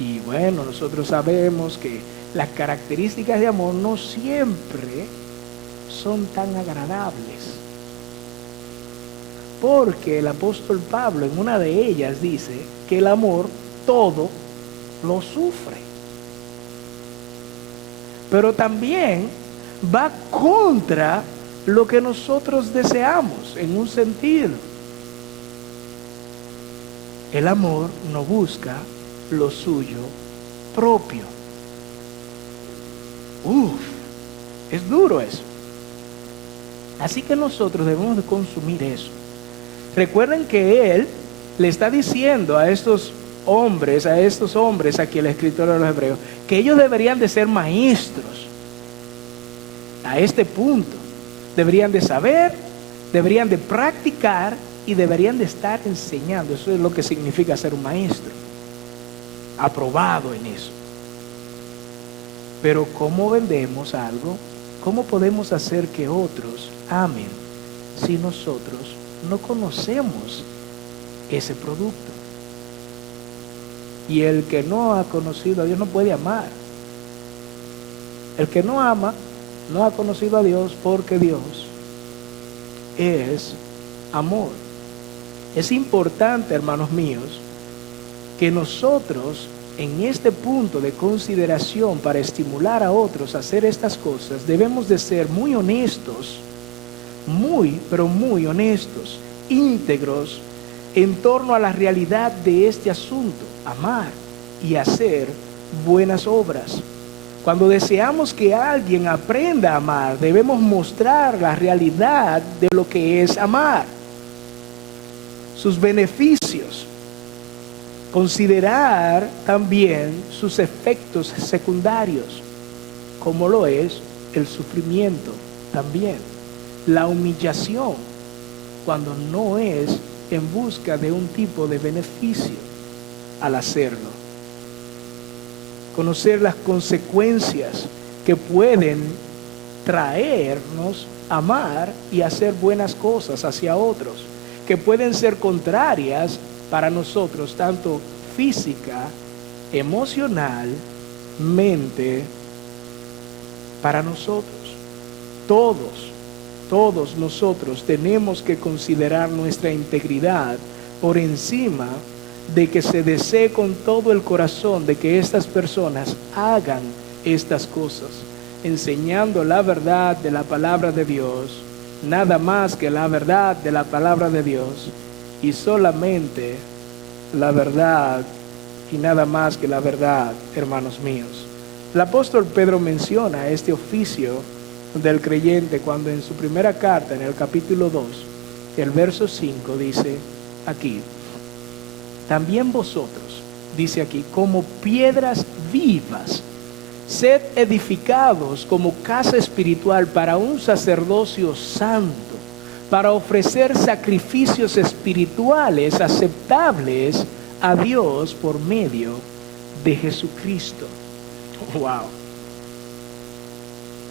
Y bueno, nosotros sabemos que las características de amor no siempre son tan agradables. Porque el apóstol Pablo en una de ellas dice que el amor todo lo sufre. Pero también va contra lo que nosotros deseamos en un sentido. El amor no busca lo suyo propio. Es duro eso. Así que nosotros debemos de consumir eso. Recuerden que él le está diciendo a estos hombres aquí el escritor de los Hebreos, que ellos deberían de ser maestros a este punto. Deberían de saber, deberían de practicar y deberían de estar enseñando. Eso es lo que significa ser un maestro, aprobado en eso. Pero ¿cómo vendemos algo? ¿Cómo podemos hacer que otros amen si nosotros no conocemos ese producto? Y el que no ha conocido a Dios no puede amar. El que no ama no ha conocido a Dios, porque Dios es amor. Es importante, hermanos míos, que nosotros en este punto de consideración para estimular a otros a hacer estas cosas, debemos de ser muy honestos, pero muy honestos, íntegros en torno a la realidad de este asunto, amar y hacer buenas obras. Cuando deseamos que alguien aprenda a amar, debemos mostrar la realidad de lo que es amar, sus beneficios, considerar también sus efectos secundarios, como lo es el sufrimiento también, la humillación, cuando no es en busca de un tipo de beneficio al hacerlo. Conocer las consecuencias que pueden traernos a amar y hacer buenas cosas hacia otros, que pueden ser contrarias para nosotros, tanto física, emocional, mente, para nosotros. Todos nosotros tenemos que considerar nuestra integridad por encima de que se desee con todo el corazón de que estas personas hagan estas cosas, enseñando la verdad de la palabra de Dios, nada más que la verdad de la palabra de Dios, y solamente la verdad y nada más que la verdad, hermanos míos. El apóstol Pedro menciona este oficio del creyente cuando en su primera carta, en el capítulo 2, el verso 5, dice aquí: también vosotros, dice aquí, como piedras vivas, sed edificados como casa espiritual para un sacerdocio santo, para ofrecer sacrificios espirituales aceptables a Dios por medio de Jesucristo. Wow.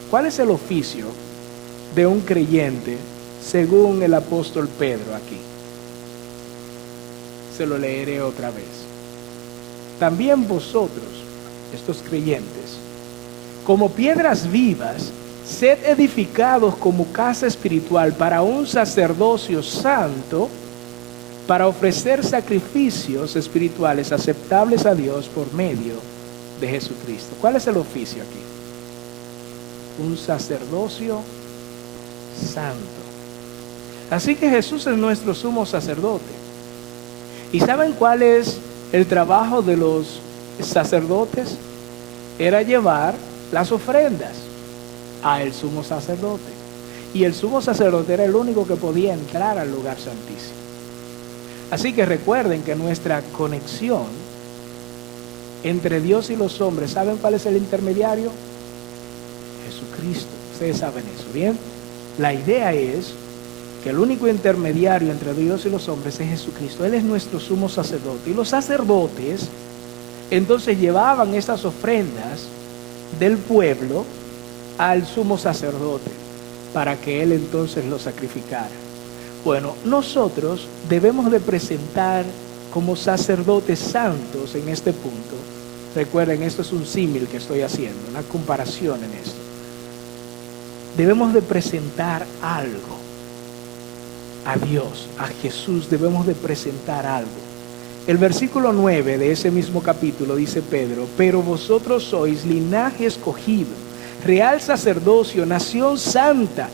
¿Cuál es el oficio de un creyente según el apóstol Pedro aquí? Se lo leeré otra vez. También vosotros, estos creyentes, como piedras vivas, sed edificados como casa espiritual para un sacerdocio santo, para ofrecer sacrificios espirituales aceptables a Dios por medio de Jesucristo. ¿Cuál es el oficio aquí? Un sacerdocio santo. Así que Jesús es nuestro sumo sacerdote. ¿Y saben cuál es el trabajo de los sacerdotes? Era llevar las ofrendas a el sumo sacerdote. Y el sumo sacerdote era el único que podía entrar al lugar santísimo. Así que recuerden que nuestra conexión entre Dios y los hombres, ¿saben cuál es el intermediario? Jesucristo. Ustedes saben eso, ¿bien? La idea es que el único intermediario entre Dios y los hombres es Jesucristo. Él es nuestro sumo sacerdote. Y los sacerdotes entonces llevaban estas ofrendas del pueblo al sumo sacerdote para que él entonces lo sacrificara. Bueno, nosotros debemos de presentar como sacerdotes santos en este punto. Recuerden, esto es un símil que estoy haciendo, una comparación en esto. Debemos de presentar algo a Dios, a Jesús, debemos de presentar algo. El versículo 9 de ese mismo capítulo dice Pedro: pero vosotros sois linaje escogido, real sacerdocio, nación santa,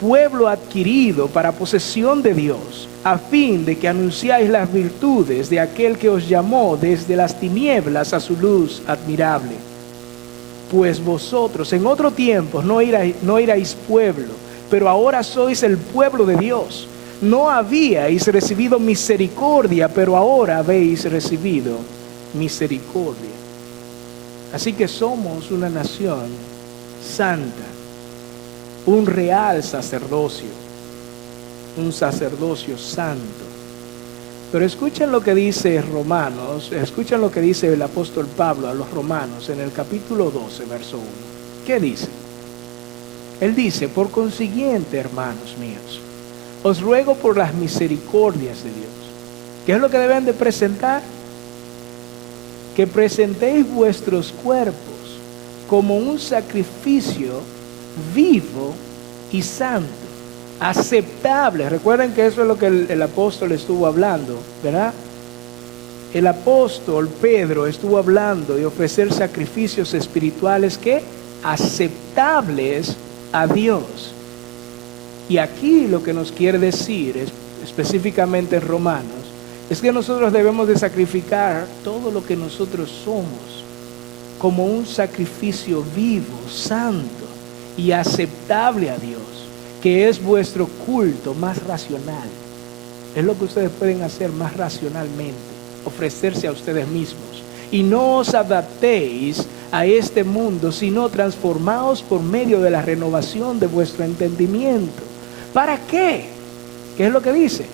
pueblo adquirido para posesión de Dios, a fin de que anunciáis las virtudes de aquel que os llamó desde las tinieblas a su luz admirable. Pues vosotros en otro tiempo no erais pueblo, pero ahora sois el pueblo de Dios. No habíais recibido misericordia, pero ahora habéis recibido misericordia. Así que somos una nación santa, un real sacerdocio, un sacerdocio santo. Pero escuchen lo que dice Romanos, escuchen lo que dice el apóstol Pablo a los romanos en el capítulo 12, verso 1. ¿Qué dice? Él dice: por consiguiente, hermanos míos, os ruego por las misericordias de Dios. ¿Qué es lo que deben de presentar? Que presentéis vuestros cuerpos como un sacrificio vivo y santo, aceptable. Recuerden que eso es lo que el apóstol estuvo hablando, ¿verdad? El apóstol Pedro estuvo hablando de ofrecer sacrificios espirituales que aceptables a Dios. Y aquí lo que nos quiere decir es, específicamente en Romanos, es que nosotros debemos de sacrificar todo lo que nosotros somos como un sacrificio vivo, santo y aceptable a Dios, que es vuestro culto más racional. Es lo que ustedes pueden hacer más racionalmente, ofrecerse a ustedes mismos. Y no os adaptéis a este mundo, sino transformaos por medio de la renovación de vuestro entendimiento. ¿Para qué? ¿Qué es lo que dice?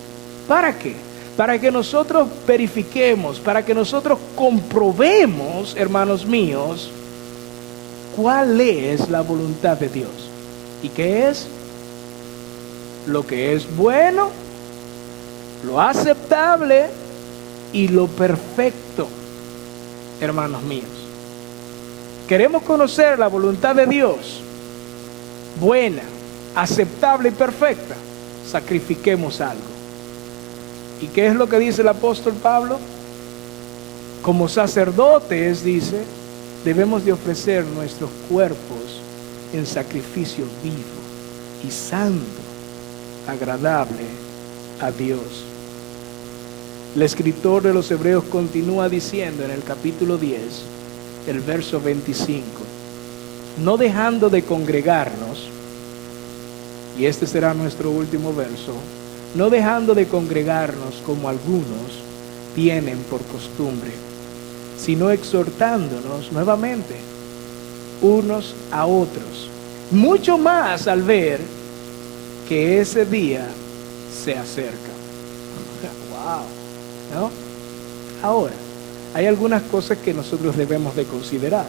¿Para qué? Para que nosotros verifiquemos, para que nosotros comprobemos, hermanos míos, cuál es la voluntad de Dios. ¿Y qué es? Lo que es bueno, lo aceptable y lo perfecto, hermanos míos. Queremos conocer la voluntad de Dios, buena, aceptable y perfecta. Sacrifiquemos algo. ¿Y qué es lo que dice el apóstol Pablo? Como sacerdotes, dice, debemos de ofrecer nuestros cuerpos en sacrificio vivo y santo, agradable a Dios. El escritor de los Hebreos continúa diciendo en el capítulo 10, el verso 25, no dejando de congregarnos, y este será nuestro último verso, no dejando de congregarnos como algunos tienen por costumbre, sino exhortándonos nuevamente unos a otros, mucho más al ver que ese día se acerca. Wow, ¿no? Ahora, hay algunas cosas que nosotros debemos de considerar.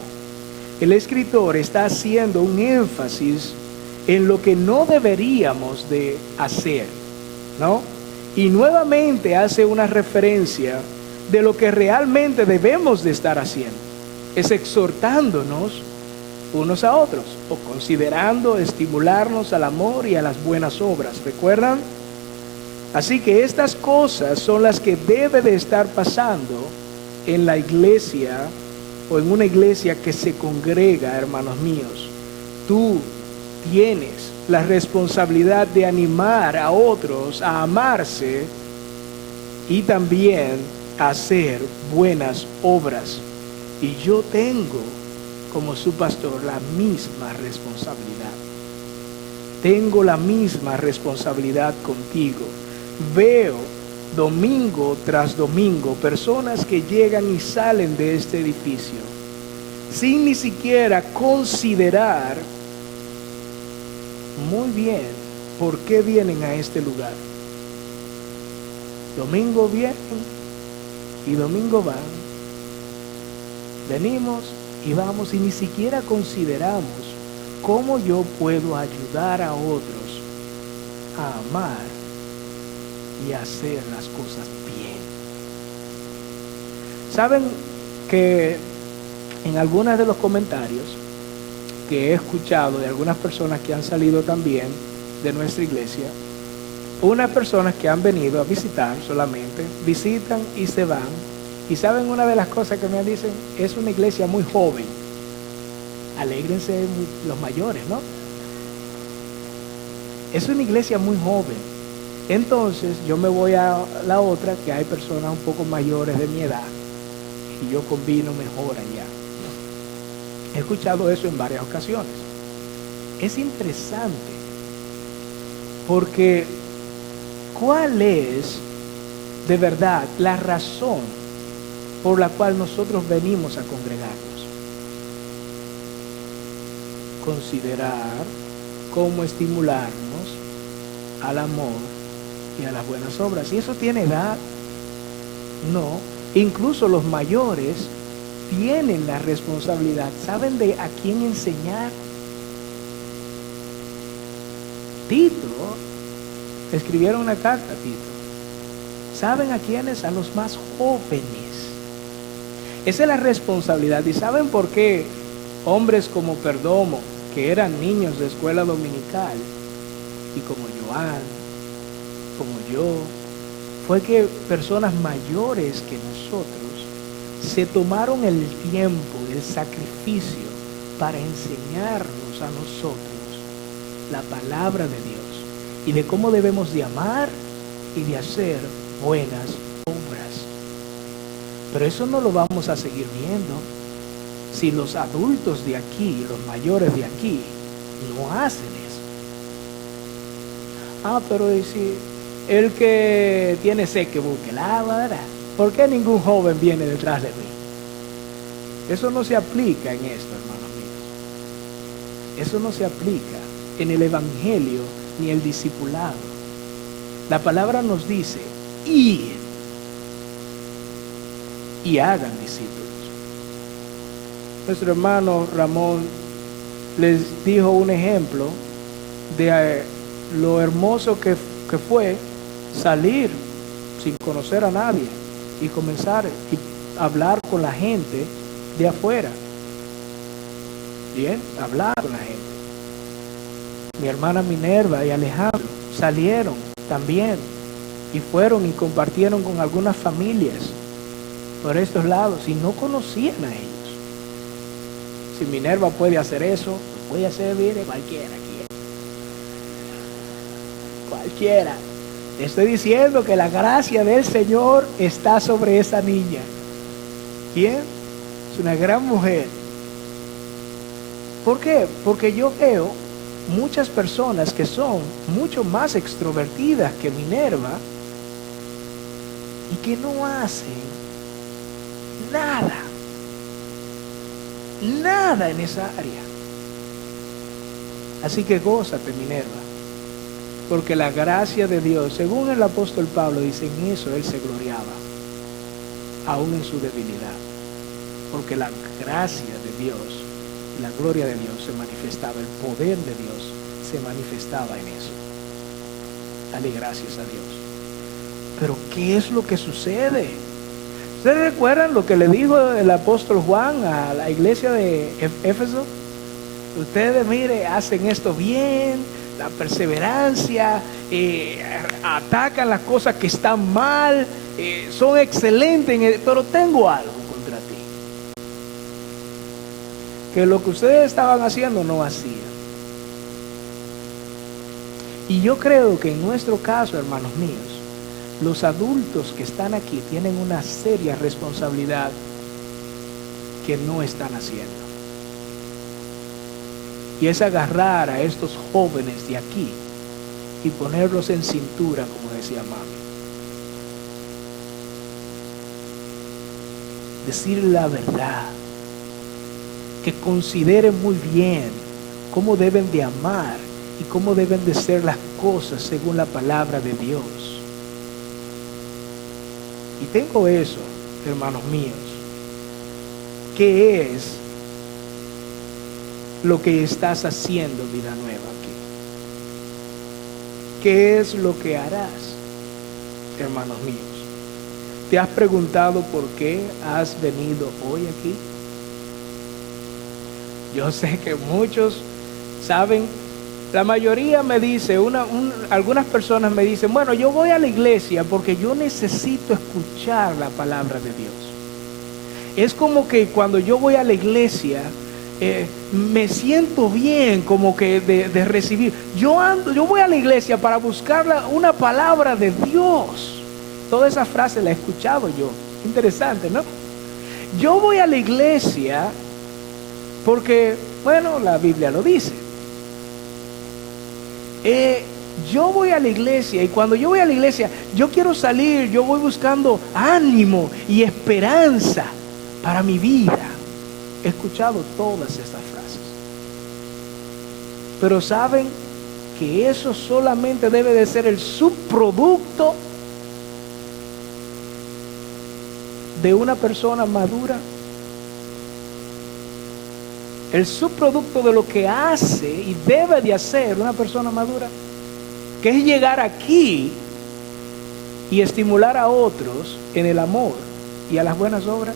El escritor está haciendo un énfasis en lo que no deberíamos de hacer, ¿no? Y nuevamente hace una referencia de lo que realmente debemos de estar haciendo. Es exhortándonos unos a otros, o considerando estimularnos al amor y a las buenas obras. ¿Recuerdan? Así que estas cosas son las que debe de estar pasando en la iglesia, o en una iglesia que se congrega, hermanos míos. Tú tienes la responsabilidad de animar a otros a amarse y también a hacer buenas obras. Y yo tengo, como su pastor, la misma responsabilidad. Tengo la misma responsabilidad contigo. Veo domingo tras domingo personas que llegan y salen de este edificio sin ni siquiera considerar muy bien por qué vienen a este lugar. Domingo vienen y domingo van. Venimos y vamos y ni siquiera consideramos cómo yo puedo ayudar a otros a amar y a hacer las cosas bien. Saben que en algunos de los comentarios que he escuchado de algunas personas que han salido también de nuestra iglesia, unas personas que han venido a visitar solamente, visitan y se van, y saben una de las cosas que me dicen, es una iglesia muy joven. Alégrense los mayores, ¿no? Es una iglesia muy joven. Entonces yo me voy a la otra, que hay personas un poco mayores de mi edad, y yo combino mejor allá. He escuchado eso en varias ocasiones. Es interesante, porque ¿cuál es de verdad la razón por la cual nosotros venimos a congregarnos? Considerar cómo estimularnos al amor y a las buenas obras. ¿Y eso tiene edad? No. Incluso los mayores tienen la responsabilidad. ¿Saben de a quién enseñar? Tito, escribieron una carta a Tito. ¿Saben a quiénes? A los más jóvenes. Esa es la responsabilidad. ¿Y saben por qué hombres como Perdomo, que eran niños de escuela dominical, y como Joan, como yo, fue que personas mayores que nosotros se tomaron el tiempo, el sacrificio para enseñarnos a nosotros la palabra de Dios y de cómo debemos de amar y de hacer buenas obras? Pero eso no lo vamos a seguir viendo si los adultos de aquí, los mayores de aquí, no hacen eso. Pero ¿y si el que tiene sed que busque el agua, verdad? ¿Por qué ningún joven viene detrás de mí? Eso no se aplica en esto, hermanos míos. Eso no se aplica en el evangelio ni el discipulado. La palabra nos dice, id y hagan discípulos. Nuestro hermano Ramón les dijo un ejemplo de lo hermoso que fue salir sin conocer a nadie y comenzar a hablar con la gente de afuera. Bien, hablar con la gente. Mi hermana Minerva y Alejandro salieron también y fueron y compartieron con algunas familias por estos lados y no conocían a ellos. Si Minerva puede hacer eso, lo puede hacer, mire, cualquiera aquí. Cualquiera. Te estoy diciendo que la gracia del Señor está sobre esa niña. ¿Quién? Es una gran mujer. ¿Por qué? Porque yo veo muchas personas que son mucho más extrovertidas que Minerva y que no hacen nada en esa área. Así que gózate, Minerva, porque la gracia de Dios, según el apóstol Pablo dice, en eso él se gloriaba, aún en su debilidad, porque la gracia de Dios, la gloria de Dios se manifestaba, el poder de Dios se manifestaba en eso. Dale gracias a Dios. Pero ¿qué es lo que sucede? ¿Ustedes recuerdan lo que le dijo el apóstol Juan a la iglesia de Éfeso? Ustedes, mire, hacen esto bien, la perseverancia, atacan las cosas que están mal, son excelentes, pero tengo algo contra ti. Que lo que ustedes estaban haciendo no hacían. Y yo creo que en nuestro caso, hermanos míos, los adultos que están aquí tienen una seria responsabilidad que no están haciendo. Y es agarrar a estos jóvenes de aquí y ponerlos en cintura, como decía mami. Decirle la verdad, que consideren muy bien cómo deben de amar y cómo deben de ser las cosas según la palabra de Dios. Y tengo eso, hermanos míos. ¿Qué es lo que estás haciendo, Vida Nueva, aquí? ¿Qué es lo que harás, hermanos míos? ¿Te has preguntado por qué has venido hoy aquí? Yo sé que muchos saben, la mayoría me dice, algunas personas me dicen, bueno, yo voy a la iglesia porque yo necesito escuchar la palabra de Dios. Es como que cuando yo voy a la iglesia, me siento bien como que de recibir. Yo voy a la iglesia para buscar una palabra de Dios. Toda esa frase la he escuchado yo. Interesante, ¿no? Yo voy a la iglesia porque, bueno, la Biblia lo dice. Yo voy a la iglesia y cuando yo voy a la iglesia, yo quiero salir, yo voy buscando ánimo y esperanza para mi vida. He escuchado todas estas frases. Pero saben que eso solamente debe de ser el subproducto de una persona madura. El subproducto de lo que hace y debe de hacer una persona madura, que es llegar aquí y estimular a otros en el amor y a las buenas obras.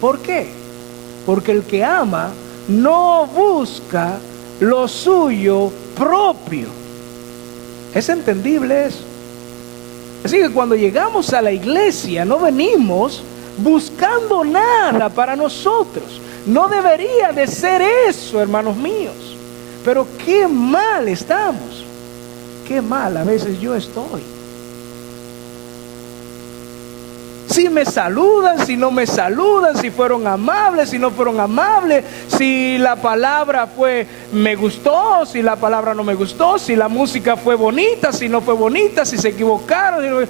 ¿Por qué? Porque el que ama no busca lo suyo propio. ¿Es entendible eso? Así que cuando llegamos a la iglesia no venimos buscando nada para nosotros. No debería de ser eso, hermanos míos. Pero qué mal estamos. Qué mal a veces yo estoy. Si me saludan, si no me saludan, si fueron amables, si no fueron amables, si la palabra me gustó, si la palabra no me gustó, si la música fue bonita, si no fue bonita, si se equivocaron.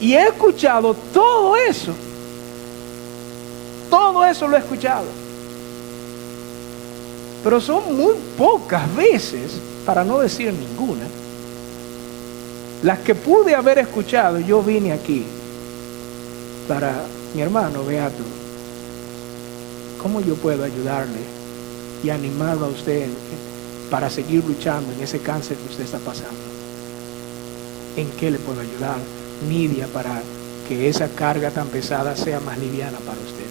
Y he escuchado todo eso. Todo eso lo he escuchado. Pero son muy pocas veces, para no decir ninguna, las que pude haber escuchado. Yo vine aquí para mi hermano Beato. ¿Cómo yo puedo ayudarle y animarlo a usted para seguir luchando en ese cáncer que usted está pasando? ¿En qué le puedo ayudar, Nidia, para que esa carga tan pesada sea más liviana para usted?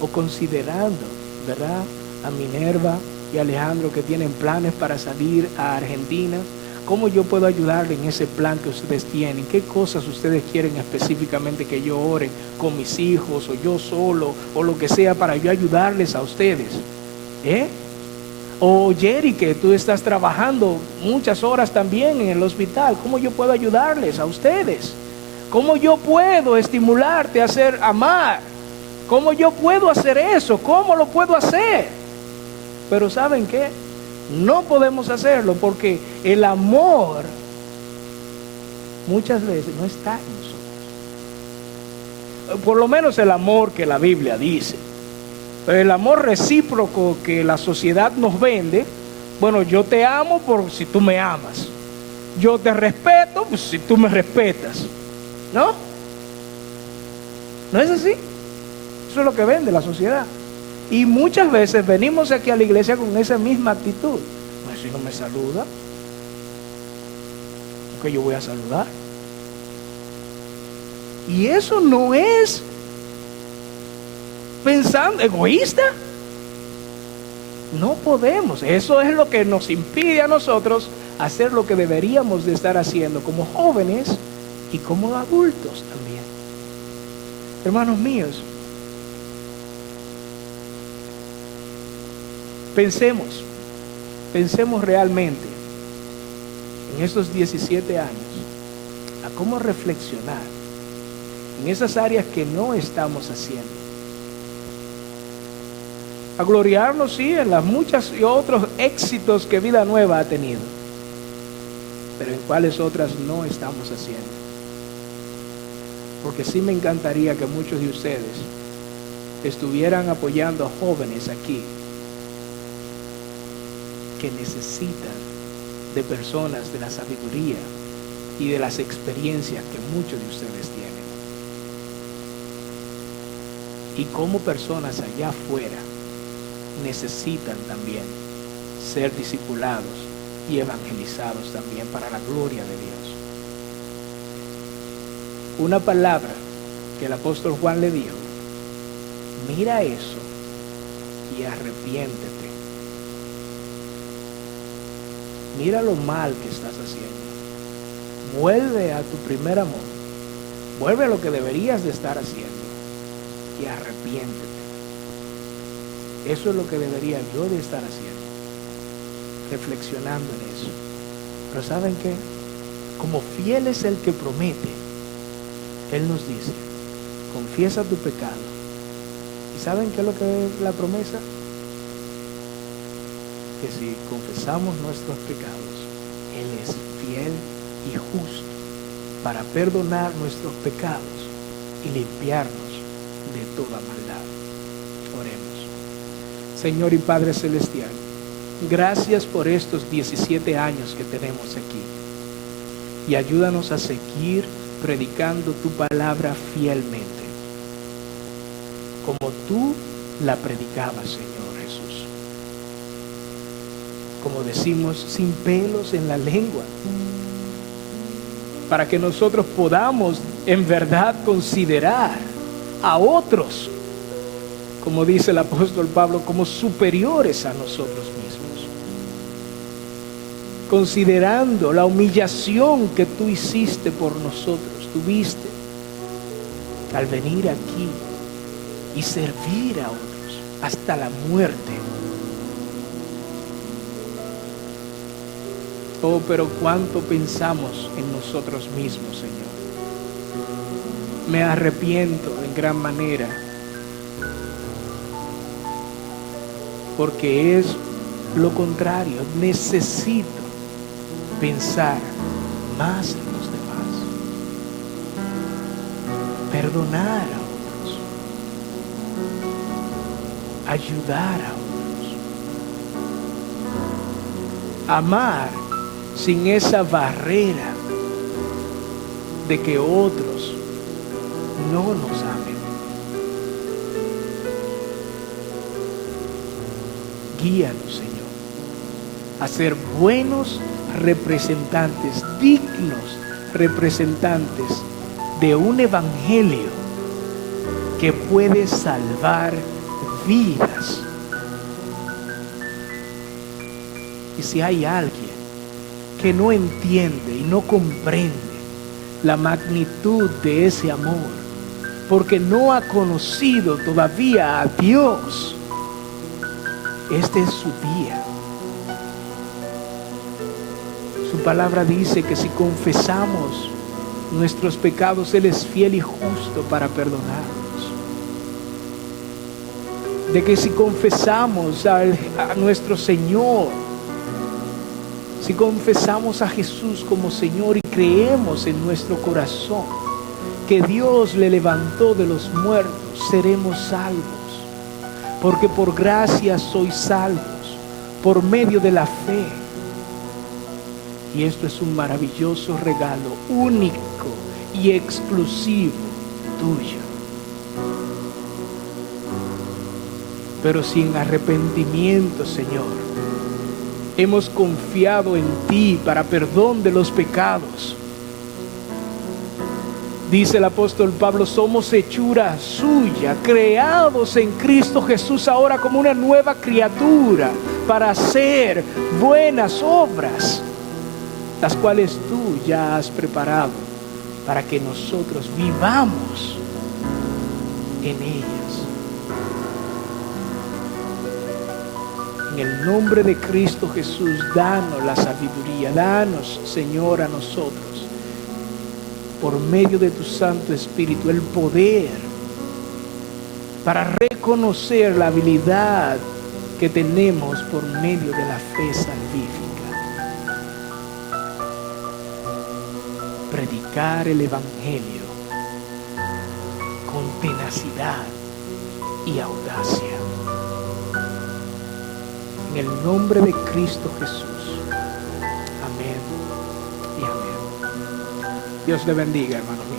O considerando, ¿verdad?, a Minerva y Alejandro, que tienen planes para salir a Argentina. ¿Cómo yo puedo ayudarle en ese plan que ustedes tienen? ¿Qué cosas ustedes quieren específicamente que yo ore con mis hijos o yo solo o lo que sea para yo ayudarles a ustedes? O Jerry, que tú estás trabajando muchas horas también en el hospital. ¿Cómo yo puedo ayudarles a ustedes? ¿Cómo yo puedo estimularte a amar? ¿Cómo yo puedo hacer eso? ¿Cómo lo puedo hacer? Pero ¿saben qué? No podemos hacerlo porque el amor muchas veces no está en nosotros. Por lo menos el amor que la Biblia dice. Pero el amor recíproco que la sociedad nos vende, bueno, yo te amo por si tú me amas. Yo te respeto pues si tú me respetas. ¿No? ¿No es así? Eso es lo que vende la sociedad. Y muchas veces venimos aquí a la iglesia con esa misma actitud. Pues si no me saluda, ¿qué yo voy a saludar? Y eso no es pensando egoísta. No podemos. Eso es lo que nos impide a nosotros hacer lo que deberíamos de estar haciendo como jóvenes y como adultos también. Hermanos míos, pensemos pensemos realmente en estos 17 años, a cómo reflexionar en esas áreas que no estamos haciendo. A gloriarnos, sí, en las muchas y otros éxitos que Vida Nueva ha tenido, pero en cuáles otras no estamos haciendo. Porque sí me encantaría que muchos de ustedes estuvieran apoyando a jóvenes aquí que necesitan de personas de la sabiduría y de las experiencias que muchos de ustedes tienen. Y como personas allá afuera necesitan también ser discipulados y evangelizados también para la gloria de Dios. Una palabra que el apóstol Juan le dijo: mira eso y arrepiéntete. Mira lo mal que estás haciendo. Vuelve a tu primer amor. Vuelve a lo que deberías de estar haciendo y arrepiéntete. Eso es lo que debería yo de estar haciendo, reflexionando en eso. Pero ¿saben qué? Como fiel es el que promete, Él nos dice: confiesa tu pecado. ¿Y saben qué es lo que es la promesa? Que si confesamos nuestros pecados, Él es fiel y justo para perdonar nuestros pecados y limpiarnos de toda maldad. Oremos. Señor y Padre Celestial, gracias por estos 17 años que tenemos aquí. Y ayúdanos a seguir predicando tu palabra fielmente, como tú la predicabas, Señor Jesús. Como decimos, sin pelos en la lengua, para que nosotros podamos en verdad considerar a otros, como dice el apóstol Pablo, como superiores a nosotros mismos, considerando la humillación que tú hiciste por nosotros, tuviste al venir aquí y servir a otros hasta la muerte. Oh, pero cuánto pensamos en nosotros mismos, Señor. Me arrepiento en gran manera, porque es lo contrario. Necesito pensar más en los demás, perdonar a otros, ayudar a otros, amar sin esa barrera de que otros no nos amen. Guíanos, Señor, a ser buenos representantes, dignos representantes de un evangelio que puede salvar vidas. Y si hay alguien que no entiende y no comprende la magnitud de ese amor, porque no ha conocido todavía a Dios, este es su día. Su palabra dice que si confesamos nuestros pecados, Él es fiel y justo para perdonarnos. De que si confesamos a nuestro Señor, si confesamos a Jesús como Señor y creemos en nuestro corazón que Dios le levantó de los muertos, seremos salvos. Porque por gracia sois salvos, por medio de la fe. Y esto es un maravilloso regalo, único y exclusivo tuyo. Pero sin arrepentimiento, Señor, hemos confiado en ti para perdón de los pecados. Dice el apóstol Pablo: somos hechura suya, creados en Cristo Jesús ahora como una nueva criatura para hacer buenas obras, las cuales tú ya has preparado para que nosotros vivamos en ellas. En el nombre de Cristo Jesús, danos la sabiduría. Danos, Señor, a nosotros, por medio de tu Santo Espíritu, el poder para reconocer la habilidad que tenemos por medio de la fe salvífica. Predicar el Evangelio con tenacidad y audacia. En el nombre de Cristo Jesús. Amén y amén. Dios le bendiga, hermanos.